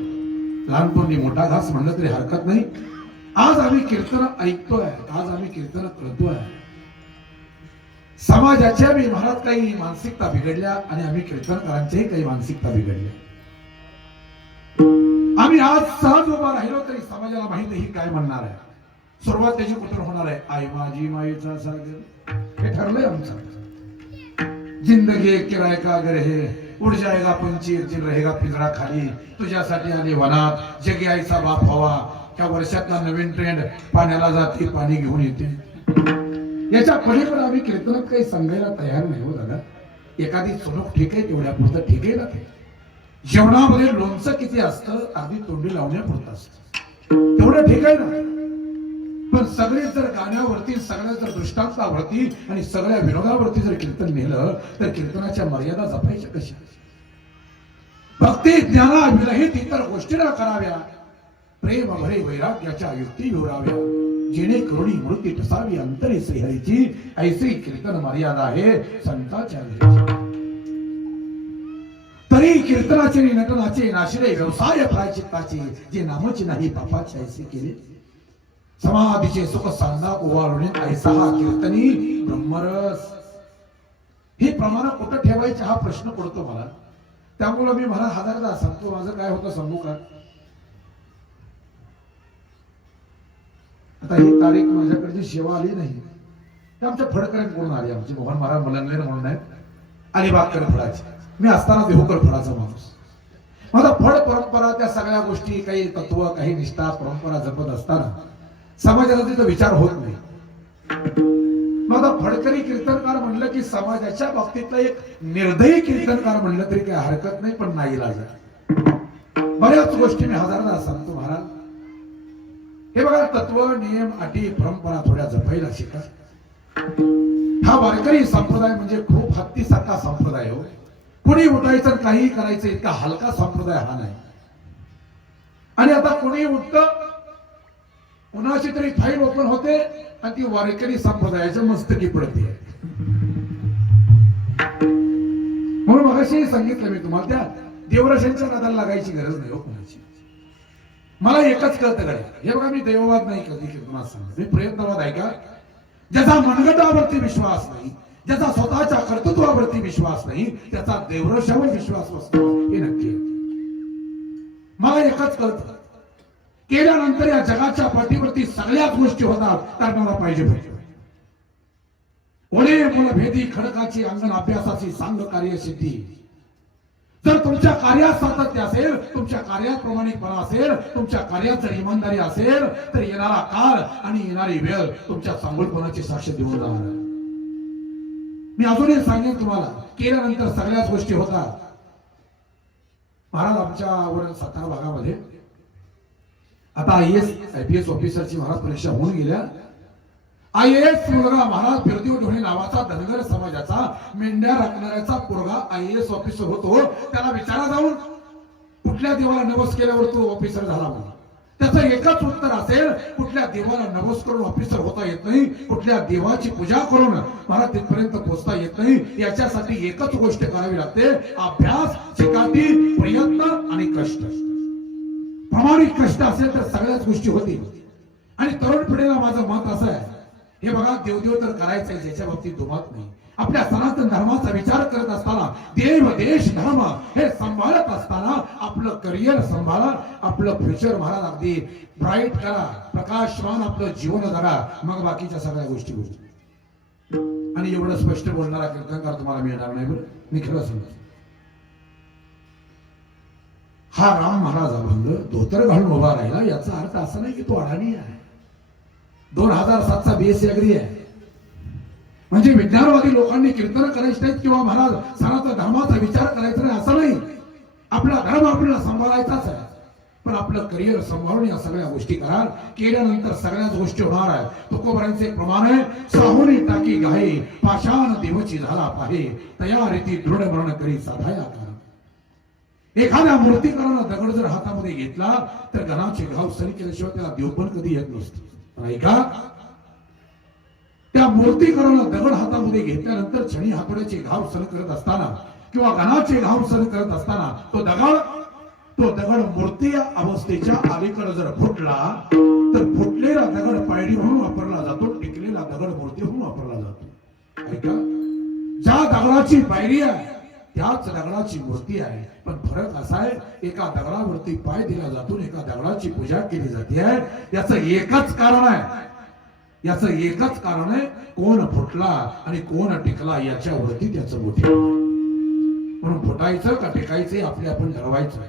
लहानपणी मोठा घास म्हणलं तरी हरकत नाही. आज आम्ही कीर्तन ऐकतोय, आज आम्ही कीर्तन करतोय. समाजाच्या बी महाराज काही मानसिकता बिघडल्या आणि आम्ही कीर्तनकारांच्याही काही मानसिकता बिघडल्या. आम्ही आज सहज उभा राहिलो तरी समाजाला माहिती ही काय म्हणणार आहे. सुरुवात त्याची कुठून होणार आहे? आई माझी माईचा सागर, हे ठरलंय आमचं. जिंदगी किराय का घर हे, उड जाएगा पंछी एक दिन रहेगा पिंजरा खाली, तुझ्यासाठी आली वनात जगी आईचा बाप हवा. त्या वर्षातला नवीन ट्रेंड, पाण्याला जाते पाणी घेऊन येते. याच्या पलीकडे आम्ही कीर्तनात काही सांगायला तयार नाही हो दादा. एखादी चुनूक ठीक आहे, तेवढ्या पुरतं ठीक आहे ना. ते जेवणामध्ये लोणचं किती असतं? अगदी तोंडी लावण्यापुरतं असतं, तेवढं ठीक आहे ना. पण सगळे जर गाण्यावरती, सगळ्या जर दृष्टांतावरती आणि सगळ्या विनोदावरती जर कीर्तन नेलं तर कीर्तनाच्या मर्यादा जपायच्या कशा? भक्ती ज्ञाना विरहित इतर गोष्टीला कराव्या, प्रेम भरे वैराग्याच्या युक्ती विवराव्या, जेणे करुणी मृत्यू टसावी अंतरे श्रीहरीची, ऐसे कीर्तन मर्यादा आहे संतांच्या घरीची. तरी कीर्तनाचे नटनाचे नाशिले व्यवसाय प्रायचित्ताचे, जे नामच नाही पापाचे ऐसे केले. समाधीचे सुख सांदा ओवाळून ऐसा हा कीर्तनी ब्रह्मरस. ही प्रमाण कुठं ठेवायचे हा प्रश्न पडतो मला. त्यामुळे मी मला हजारदा सांगतो, माझं काय होतं सांगू का? आता ही तारीख माझ्याकडची सेवा आली नाही, ते आमच्या फडकऱ्यांकडून आली. आमचे मोहन महाराज मलंगलेर म्हणून आहेत, अलिबागकर फडाचे. मी असताना देहूकर फडाचा माणूस. माझा फड परंपरा, त्या सगळ्या गोष्टी, काही तत्व, काही निष्ठा, परंपरा जपत असताना समाजाला तिचा विचार होत नाही. माझा फडकरी कीर्तनकार म्हणलं की समाजाच्या बाबतीतला एक निर्दयी कीर्तनकार म्हणलं तरी काही हरकत नाही, पण नाही लाजा. बऱ्याच गोष्टी मी हजारदा सांगतो महाराज, हे बघा, तत्व, नियम, अटी, परंपरा थोड्या जपायला शिका. हा वारकरी संप्रदाय म्हणजे खूप हत्तीसारखा संप्रदाय हो. कोणी उठायचं काही करायचं इतका हलका संप्रदाय हा नाही. आणि आता कोणी उठतं, कुणाची तरी फाईल ओपन होते आणि ती वारकरी संप्रदायाच्या मस्तकी पडते. म्हणून मगाशी सांगितलं मी तुम्हाला, त्या देवराशांच्या नादाला लागायची गरज नाही हो कोणाची. मला एकच कळतं गड्या, हे बघा, मी देववाद नाही कधी तुम्हाला सांगतो, मी प्रयत्नवाद आहे का? ज्याचा मनगटावरती विश्वास नाही, ज्याचा स्वतःच्या कर्तृत्वावरती विश्वास नाही, त्याचा देवराशावर विश्वास असतो हे नक्की. मला एकच कळतं, केल्यानंतर या जगाच्या पाठीवरती सगळ्याच गोष्टी होतात, करणारा पाहिजे पाहिजे. ओळे मुल भेदी खडकाची, अंगण अभ्यासाची सांग कार्य सिद्धी. जर तुमच्या कार्यात सातत्य असेल, तुमच्या कार्यात प्रामाणिकपणा असेल, तुमच्या कार्यात जर इमानदारी असेल, तर येणारा काळ आणि येणारी वेळ तुमच्या चांगुलपणाची साक्ष देऊन जाणार. मी अजूनही सांगेन तुम्हाला, केल्यानंतर सगळ्याच गोष्टी होतात. महाराज आमच्यावर सातारा भागामध्ये आता IAS IPS ऑफिसरची महाराज परीक्षा होऊन गेल्या. IAS मुलगा महाराज बिरदेव ढोणे नावाचा धनगर समाजाचा मेंढ्या राखणाऱ्याचा पोरगा IAS ऑफिसर होतो. त्याला विचारा जाऊन, कुठल्या देवाला नवस केल्यावर तो ऑफिसर झाला म्हणून. त्याचं एकच उत्तर असेल, कुठल्या देवाला नवस करून ऑफिसर होता येत नाही, कुठल्या देवाची पूजा करून महाराज तिथपर्यंत पोहोचता येत नाही. याच्यासाठी एकच गोष्ट करावी लागते, अभ्यास, चिकाटी, प्रयत्न आणि कष्ट. प्रामाणिक कष्ट असेल तर सगळ्याच गोष्टी होतील. आणि तरुण पिढीला माझं मत असं आहे, हे बघा, देवदेव तर करायचंय, ज्याच्या बाबतीत दुमत नाही. आपल्या सनातन धर्माचा विचार करत असताना, देव देश धर्म हे सांभाळत असताना आपलं करिअर सांभाळा, आपलं फ्युचर महाराज अगदी ब्राईट करा, प्रकाशमान आपलं जीवन जगा, मग बाकीच्या सगळ्या गोष्टी गोष्टी. आणि एवढं स्पष्ट बोलणारा कीर्तनकार तुम्हाला मिळणार नाही बरं, मी खरं सांगतो. हा राम महाराज अभंग धोतर घालून उभा राहिला, याचा अर्थ असा नाही की तो अडाणी आहे. 2007चा BSc अग्री आहे. म्हणजे विज्ञानवादी लोकांनी कीर्तन करायचे नाहीत किंवा महाराज सनातन धर्माचा विचार करायचा नाही असं नाही. आपला धर्म आपल्याला सांभाळायचाच आहे. पण आपलं करिअर सांभाळून या सगळ्या गोष्टी कराल. केल्यानंतर सगळ्याच गोष्टी होणार आहेत. तुकोबरांचे प्रमाण आहे, साहुरी टाकी गाहे पाषाण देवची झाला पाहे तया रीती दृढ मरण करी साधाया करा. एखाद्या मूर्तिकारानं दगड जर हातामध्ये घेतला तर गणाचे घाव सरी केल्याशिवाय त्याला देव पण कधी येत नसतो. पण ऐका, त्या मूर्तिकारानं दगड हातामध्ये घेतल्यानंतर छणी हातोड्याचे घाव सर करत असताना किंवा गणाचे घाव सर करत असताना तो दगड मूर्ती अवस्थेच्या अलीकडे जर फुटला तर फुटलेला दगड पायरी म्हणून वापरला जातो, टिकलेला दगड मूर्ती म्हणून वापरला जातो. ऐका, ज्या दगडाची पायरी आहे त्याच दगडाची मूर्ती आहे. पण फरक असा आहे, एका दगडावरती पाय दिला जातो, एका दगडाची पूजा केली जाते आहे. याचं एकच कारण आहे, कोण फुटला आणि कोण टिकला याच्यावरती त्याचं मोठे. म्हणून फुटायचं का टिकायचं आपण ठरवायचं.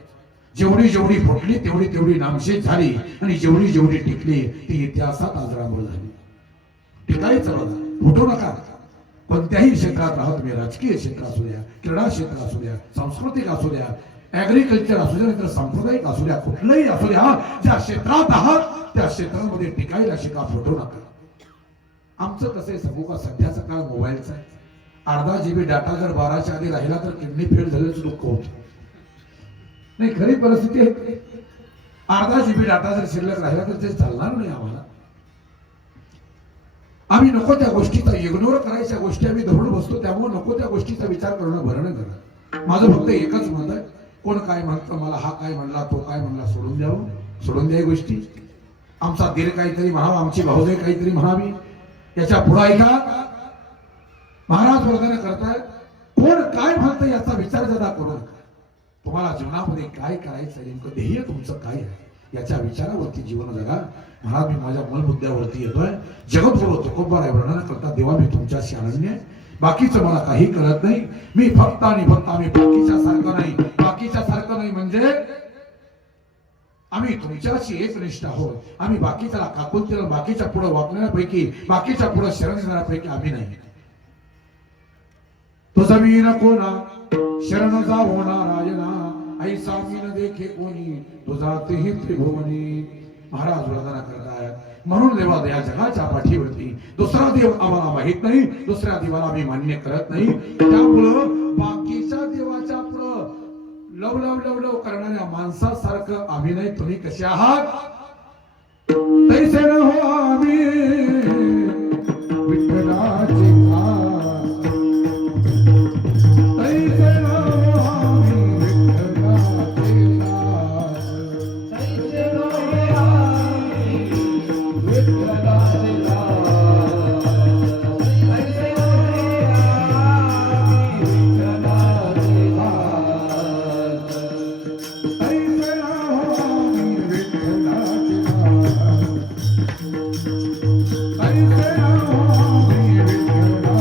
जेवढी फुटली तेवढी नामशेष झाली आणि जेवढी टिकली ती इतिहासात अजरामर झाली. टिकायचं बघा, फुटू नका. कोणत्याही क्षेत्रात राहा तुम्ही, राजकीय क्षेत्र असू द्या, क्रीडा क्षेत्र असू द्या, सांस्कृतिक असू द्या, ऍग्रिकल्चर असू द्या, नंतर सांप्रदायिक असू द्या, कुठलंही असू द्या, ज्या क्षेत्रात आहात त्या क्षेत्रामध्ये टिकायला शिका, फुटू नका. आमचं कसं आहे सांगू का, सध्याचा काळ मोबाईलचा आहे. अर्धा GB डाटा जर 12च्या आधी राहिला तर किडनी फेल झाल्याचं दुःख होत नाही. खरी परिस्थिती आहे. अर्धा GB डाटा जर शिल्लक राहिला तर ते चालणार नाही आम्हाला. आम्ही नको त्या गोष्टीचा इग्नोर करायच्या गोष्टी आम्ही धरून बसतो. त्यामुळे नको त्या गोष्टीचा विचार करणं बरं नाही करत. माझं फक्त एकच मत आहे, कोण काय म्हणतं, मला हा काय म्हणला, तो काय म्हणला, सोडून द्या गोष्टी. आमचा दीर काहीतरी म्हणावा, आमची भाऊजाई काहीतरी म्हणावी, याच्या पुढे ऐका. महाराज वर्धन करताय, कोण काय म्हणतं याचा विचार जरा करू नका. तुम्हाला जीवनामध्ये काय करायचं, नेमकं ध्येय तुमचं काय आहे याच्या विचारावरती जीवन जगा. महाराज, मी माझ्या मूळ मुद्द्यावरती येतोय. जगद्गुरु तुकोबाराय वर्णन करता, देवा मी तुमच्याशी अनन्य आहे, बाकीचं मला काही कळत नाही. मी फक्त आणि फक्त, आम्ही बाकीच्या सारखं नाही म्हणजे आम्ही तुमच्याशी एकनिष्ठ आहोत. आम्ही बाकीच्याला काकुलतीला, बाकीच्या पुढे वाकण्यापैकी, बाकीच्या पुढे शरण येणाऱ्यापैकी आम्ही नाही. तुझा मीन कोणा शरण जावो नारायणा, ऐसा मीन देखे कोणी तुझा तेही त्रिभुवनी. महाराज वर्णना करतायत, म्हणून देवा या जगाच्या पाठीवरती दुसरा देव आम्हाला माहित नाही, दुसऱ्या देवाला आम्ही मान्य करत नाही. त्यामुळं बाकीच्या देवाच्या पुढं लव करणाऱ्या माणसासारखं आम्ही नाही. तुम्ही कसे आहात तैसे न हो आम्ही, विठ्ठलाचे खास. तैसे न हो आम्ही, विठ्ठलाचे खास. तैसे न हो आम्ही, विठ्ठलाचे खास. तैसे न हो आम्ही, विठ्ठलाचे खास. तैसे न हो आम्ही, विठ्ठलाचे खास. तैसे न हो आम्ही, विठ्ठलाचे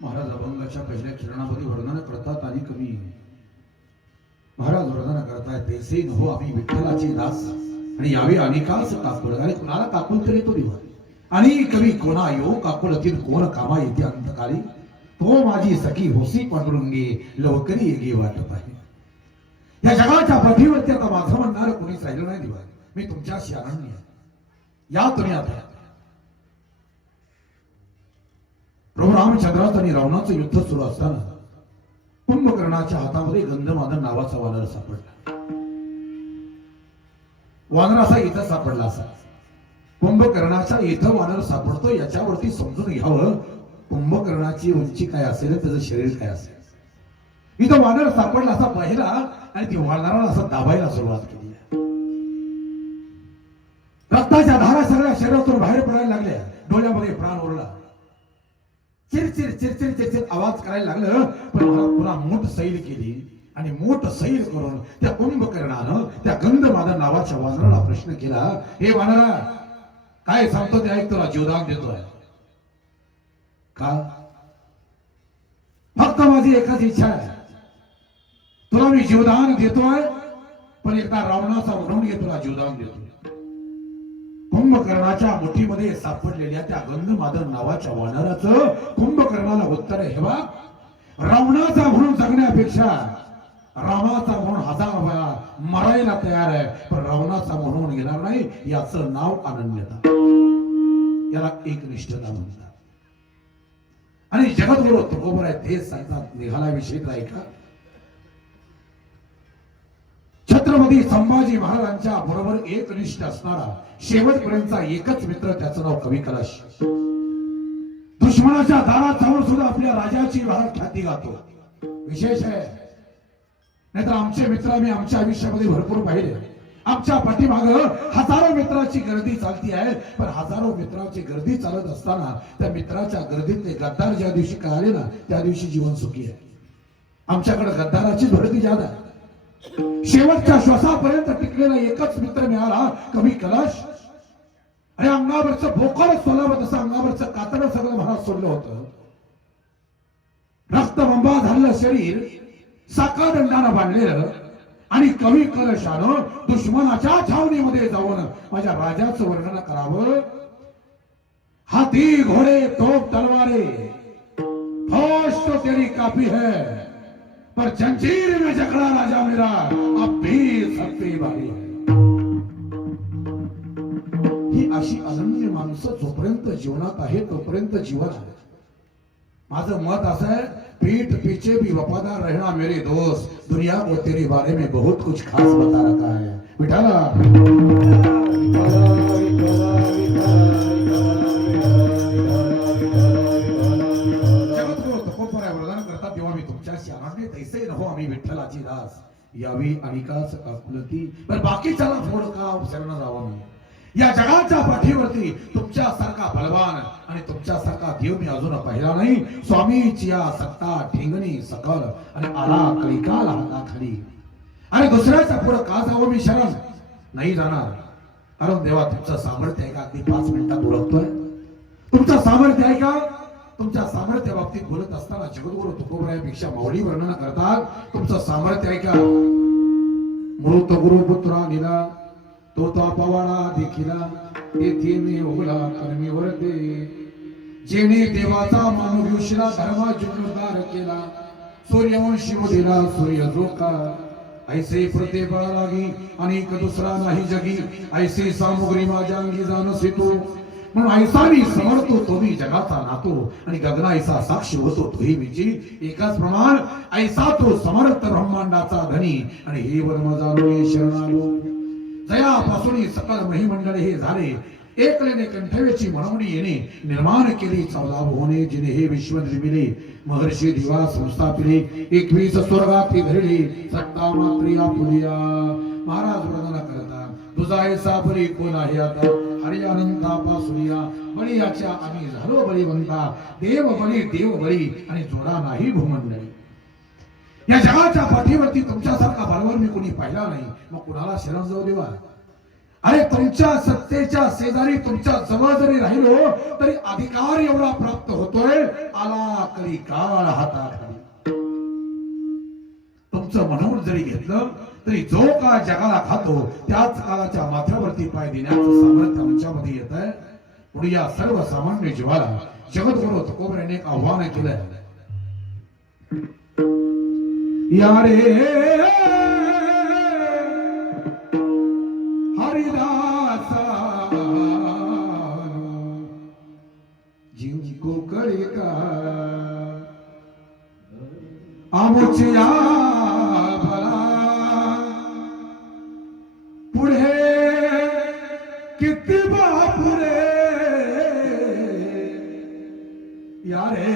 महाराज अभंगाच्या पहिल्या चरणामध्ये वर्णन करतात आणि कवी महाराज वर्णन करतायत तैसे हो आम्ही विठ्ठलाचे दास आणि यावे अनेकास काकुळ आणि कुणाला काकुळ तरी तो दिवा आणि कवी कोणा यो काकुळतील कोण कामा येते अंतकाली तो माझी सखी होसी पांडुरंगे लवकरी येगे वाटत आहे. या जगाच्या पृथ्वीवरती आता माझं म्हणणार कोणीच राहिलं नाही दिवा. मी तुमच्याशी अनन्य आहे. या तुम्ही आता प्रभू रामचंद्राचं आणि रावणाचं युद्ध सुरू असताना कुंभकर्णाच्या हातामध्ये गंधमादन नावाचा वानर सापडला. वानर असा इथं सापडला असा कुंभकर्णाच्या इथं वानर सापडतो याच्यावरती समजून घ्यावं कुंभकर्णाची उंची काय असेल त्याचं शरीर काय असेल. इथं वानर सापडला असा पाहिला आणि ती वानराला असं दाबायला सुरुवात केली. रक्ताच्या धारा सगळ्या शरीरातून बाहेर पडायला लागल्या. डोळ्यामध्ये प्राण ओरला. चिरचिर चिरचिर चिरचिर आवाज करायला लागलं. पण मला पुन्हा मूठ सैल केली आणि मूठ सैल करून त्या कुंभकर्णानं त्या गंधमादन नावाच्या वानराला प्रश्न केला, हे वानरा काय सांगतो ते ऐक, तुला जीवदान देतोय का? फक्त माझी एकच इच्छा आहे, तुला मी जीवदान देतोय पण एकदा रावणाचा उडवून घे, तुला जीवदान देतोय. कुंभकर्णाच्या मुठीमध्ये सापडलेल्या त्या गंधमादन नावाच्या वानराचं कुंभकर्णाला उत्तर आहे, हे बा रावणाचा म्हणून जगण्यापेक्षा रामाचा म्हणून 1000 वेळा मरायला तयार आहे, पण रावणाचा म्हणून घेणार नाही. याचं नाव अनन्यता, याला एकनिष्ठता म्हणतात. आणि जगद्गुरु तुकोबर आहे ते सांगतात निघाला विषय ऐका. छत्रपती संभाजी महाराजांच्या बरोबर एकनिष्ठ असणारा शेवटपर्यंतचा एकच मित्र, त्याचं नाव कवी कलाश. दुश्मनाच्या दारात जाऊन सुद्धा आपल्या राजाची महाराज ख्याती गातो. विशेष आहे, नाहीतर आमचे मित्र मी आमच्या आयुष्यामध्ये भरपूर पाहिले. आमच्या पाठीमाग हजारो मित्राची गर्दी चालती आहे, पण हजारो मित्राची गर्दी चालत असताना त्या मित्राच्या गर्दीतले गद्दार ज्या दिवशी कळाले ना, त्या दिवशी जीवन सुखी आहे. आमच्याकडे गद्दाराची भरती जादा आहे. शेवटच्या श्वासापर्यंत टिकलेला एकच मित्र मिळाला, कवी कलाश. आणि अंगावरचं बोकड सोलावं तसं अंगावरचं कातडं सगळं महाराज सोडलं होतं. रक्तबंबा झालेलं शरीर साकादंडानं बांधलेलं आणि कवी कलशानं दुश्मनाच्या छावणीमध्ये जाऊन माझ्या राजाचं वर्णन करावं. हाथी घोडे तोप तलवारे फौज तो तेरी काफी है, पर जंजीर में जकड़ा राजा मेरा अब भी सबसे भारी है. ही अशी अनन्य माणसं जोपर्यंत जीवनात आहे तोपर्यंत जीवन आहे. माझं मत असं आहे, पीठ पीछे भी वफादार रहना मेरे दोस्त, दुनिया को तेरे बारे में बहुत कुछ खास बता रखा है. विठाला जगद्गुरु तुकोबर वरदान करतात, तेव्हा मी तुमच्याशी अनन्य तैसे नहो आम्ही विठ्ठलाची दास, यावी अनिकास सका फुलती. पण बाकीच्याला थोडं का शरण जावं मी. या जगाच्या पाठीवरती तुमच्यासारखा बलवान आणि तुमच्यासारखा देव मी अजून पाहिला नाही. स्वामीची या सत्ता ठेंगणी सकल आणि आला कलिकाल हाताखाली. आणि दुसऱ्याच्या पुढे का जावं मी शरण नाही जाणार. कारण देवा तुमचं सामर्थ्य आहे का अगदी 5 मिनिटात ओळखतोय. तुमचं सामर्थ्य आहे का. तुमच्या सामर्थ्य बाबतीत बोलत असताना जगद्गुरु तुकोबरायापेक्षा माऊली वर्णन करतात. तुमचं सामर्थ्य आहे का. मृत गुरुपुत्रा निला तो पवाडा देखिला येथे मी उगला कर्मी वरते. जेणे देवाचा मानव युषला धर्मा जुन्नदार केला. सूर्यवंशी दिला सूर्य जोका. ऐसे प्रत्येका लागी अनेक दुसरा नाही जगी. ऐसे सामुग्री माझ्या अंगी जाणसे तू. म्हणून ऐसानी समर्थो तुम्ही जगाचा नातो आणि गगना ऐसा साक्षी होतो तोही विची. एकाच प्रमाण ऐसा तो समर्थ ब्रह्मांडाचा धनी आणि हे वर्म जाणून शरणालो. जयापासून सकल महिमंडळ हे झाले. एकलेने कंठवेची म्हणवणी येणे निर्माण केली 14 भुवने जिने हे विश्व निर्मिले. महर्षी दिवा संस्थापिले 21 स्वर्गात धरले. सत्ता मात्रिया पुलिया. महाराज वर्णन करतात तुझा ऐसा बळी कोण आहे आता. हरी अनंता पासुरिया बळी याच्या आम्ही झालो बळीवंता. देव बळी देव बळी आणि जोडा नाही भूमंडळी. या जगाच्या पाठीवरती तुमच्यासारखा बरोबर मी कोणी पाहिला नाही. मग कुणाला शरण जाऊ देवा. अरे तुमच्या सत्तेच्या शेजारी तुमच्या जवळ जरी राहिलो तरी अधिकार एवढा प्राप्त होतोय. आला करी काळ हाताखाली. तुमचं म्हणून जरी घेतलं तरी जो काळ जगाला खातो त्याच काळाच्या माथ्यावरती पाय देण्याचं सामर्थ्य आमच्यामध्ये येत आहे. पुढे या सर्वसामान्य जीवाला जगद्गुरु तुकोबरायाने एक आव्हान केलंय. यारे हरिदासा जीव को करेगा आमुचिया भला. पुढे किती बापुरे यारे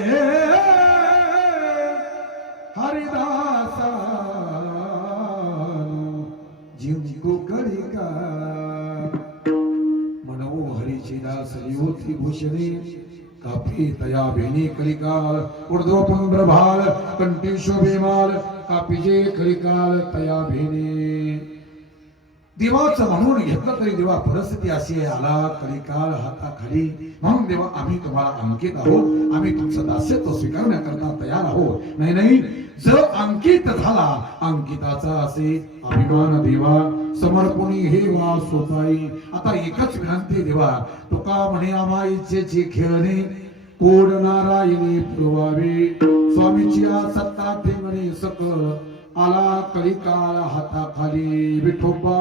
हरिदासा जीव को करिका. मनवो हरीची दास होती भूषणे. कापी तया भेणी कलिकाल ऊर्ध्वपुंड भाल कंठी शोभेमाल. कापीजे कलिकाल तया भेणी. देवाचं म्हणून घेतलं तरी देवा परिस्थिती अशी आहे. आला कलिकाल हाताखाली. म्हणून देवा आम्ही तुम्हाला अंकित आहोत. आम्ही तुमचं दास्यत्व स्वीकारण्याकरता तयार आहोत. नाही नाही जर अंकित झाला अंकिताचा असे अभिमान देवा समर्पणी हे वा सोपाई. आता एकच विनंती देवा. तुका म्हणे आम्हा इच्छेची खेळणे कोड नारायणी पुरवावे. स्वामीची सत्ता ठेंगणे सकल आला कलिकाल हाताखाली. विठोबा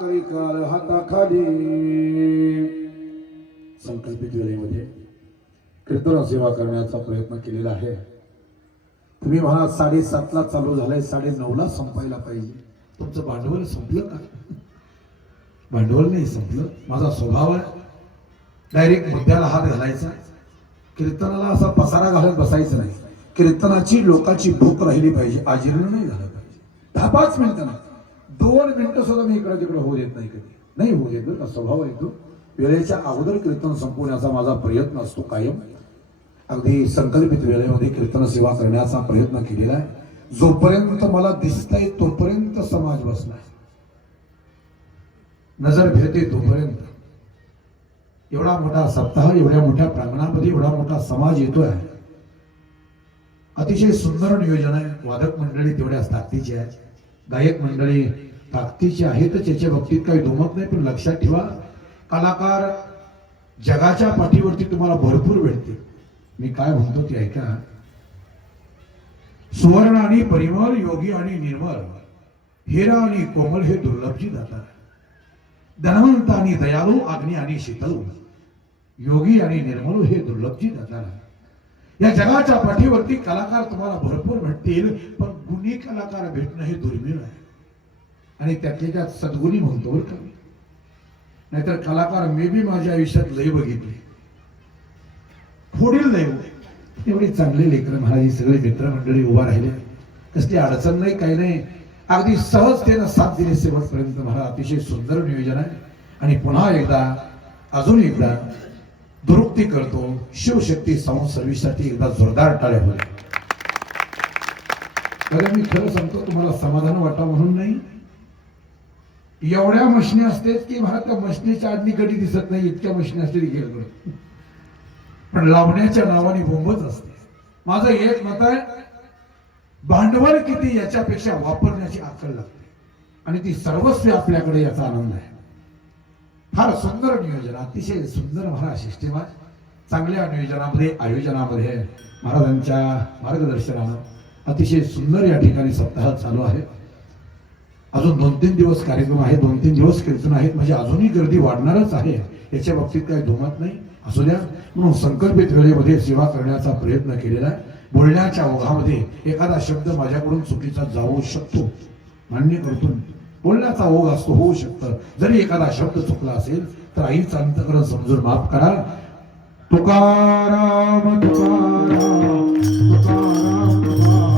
करी काल हाताखाली. संकल्पित वेळेमध्ये कीर्तन सेवा करण्याचा प्रयत्न केलेला आहे. तुम्ही म्हणा 7:30ला चालू झालंय, 9:30ला संपायला पाहिजे. तुमचं भांडवल संपलं का? भांडवल नाही संपलं. माझा स्वभाव आहे डायरेक्ट मुद्द्याला हात घालायचा. कीर्तनाला असा पसारा घालत बसायचं नाही. कीर्तनाची लोकांची भूक राहिली पाहिजे, आजीर्ण नाही झालं पाहिजे. 10-5 मिनिटं नाही, 2 मिनिटं सुद्धा मी इकडे तिकडे होऊ देत नाही. कधी नाही होऊ देत. का स्वभाव येतो. वेळेच्या अगोदर कीर्तन संपवण्याचा माझा प्रयत्न असतो कायम. अगदी संकल्पित वेळेमध्ये कीर्तन सेवा करण्याचा प्रयत्न केलेला आहे. जोपर्यंत मला दिसतंय तोपर्यंत समाज बसलाय, नजर भेटते तोपर्यंत. एवढा मोठा सप्ताह, एवढ्या मोठ्या प्रांगणामध्ये एवढा मोठा समाज येतोय. अतिशय सुंदर नियोजन आहे. वादक मंडळी तेवढ्याच ताकदीची आहे, गायक मंडळी ताकदीची आहेतच, याच्या बाबतीत काही दुमत नाही. पण लक्षात ठेवा, कलाकार जगाच्या पाठीवरती तुम्हाला भरपूर भेटते. मी काय म्हणतो ते ऐका. सुवर्ण आणि परिमळ, योगी आणि निर्मळ, हिरा आणि कोमल हे दुर्लभची जातात. धनवंत आणि दयाळू, अग्नी आणि शीतल, योगी आणि निर्मळ हे दुर्लभची जातात. या जगाच्या पाठीवरती कलाकार तुम्हाला भरपूर भेटतील, पण गुणी कलाकार भेटणं हे दुर्मिळ आहे. आणि त्यातल्या त्यात सद्गुणी म्हणतो बरं का. नाहीतर कलाकार मे बी माझ्या आयुष्यात लय बघितले, पुढील लय. एवढे चांगले लेकर महाराज सगळे मित्रमंडळी उभा राहिले, कसली अडचण नाही, काही नाही. अगदी सहजतेनं साथ दिली शेवटपर्यंत. महाराज अतिशय सुंदर नियोजन आहे. आणि पुन्हा एकदा, अजून एकदा दुरुक्ती करतो. शिवशक्ती साऊंड सर्व्हिससाठी एकदा जोरदार टाळ्या होईल. तर मी खरं सांगतो तुम्हाला, समाधान वाटा म्हणून नाही. एवढ्या मशनी असते की मला त्या मशनीच्या आडणी कधी दिसत नाही, इतक्या मशनी असते गेलं. पण लावण्याच्या नावाने बोंबच असते. माझं एक मत आहे, भांडवल किती याच्यापेक्षा वापरण्याची अक्कल लागते. आणि ती सर्वस्वी आपल्याकडे, याचा आनंद आहे. फार सुंदर नियोजन, अतिशय सुंदर महाराज सिस्टीम आहे. चांगल्या नियोजनामध्ये, आयोजनामध्ये, महाराजांच्या मार्गदर्शनानं अतिशय सुंदर या ठिकाणी सप्ताह चालू आहे. अजून 2-3 दिवस कार्यक्रम आहे, 2-3 दिवस कीर्तन आहेत. म्हणजे अजूनही गर्दी वाढणारच आहे, याच्या बाबतीत काही दुमत नाही. असू द्या. म्हणून संकल्पित वेळेमध्ये सेवा करण्याचा प्रयत्न केलेला आहे. बोलण्याच्या ओघामध्ये एखादा शब्द माझ्याकडून चुकीचा जाऊ शकतो, मान्य करतो. बोलण्याचा ओघ असतो, होऊ शकतं. जरी एखादा शब्द चुकला असेल तर आईचं अंतकरण समजून माफ करा. तुकाराम तुकाराम तुकाराम तुकाराम.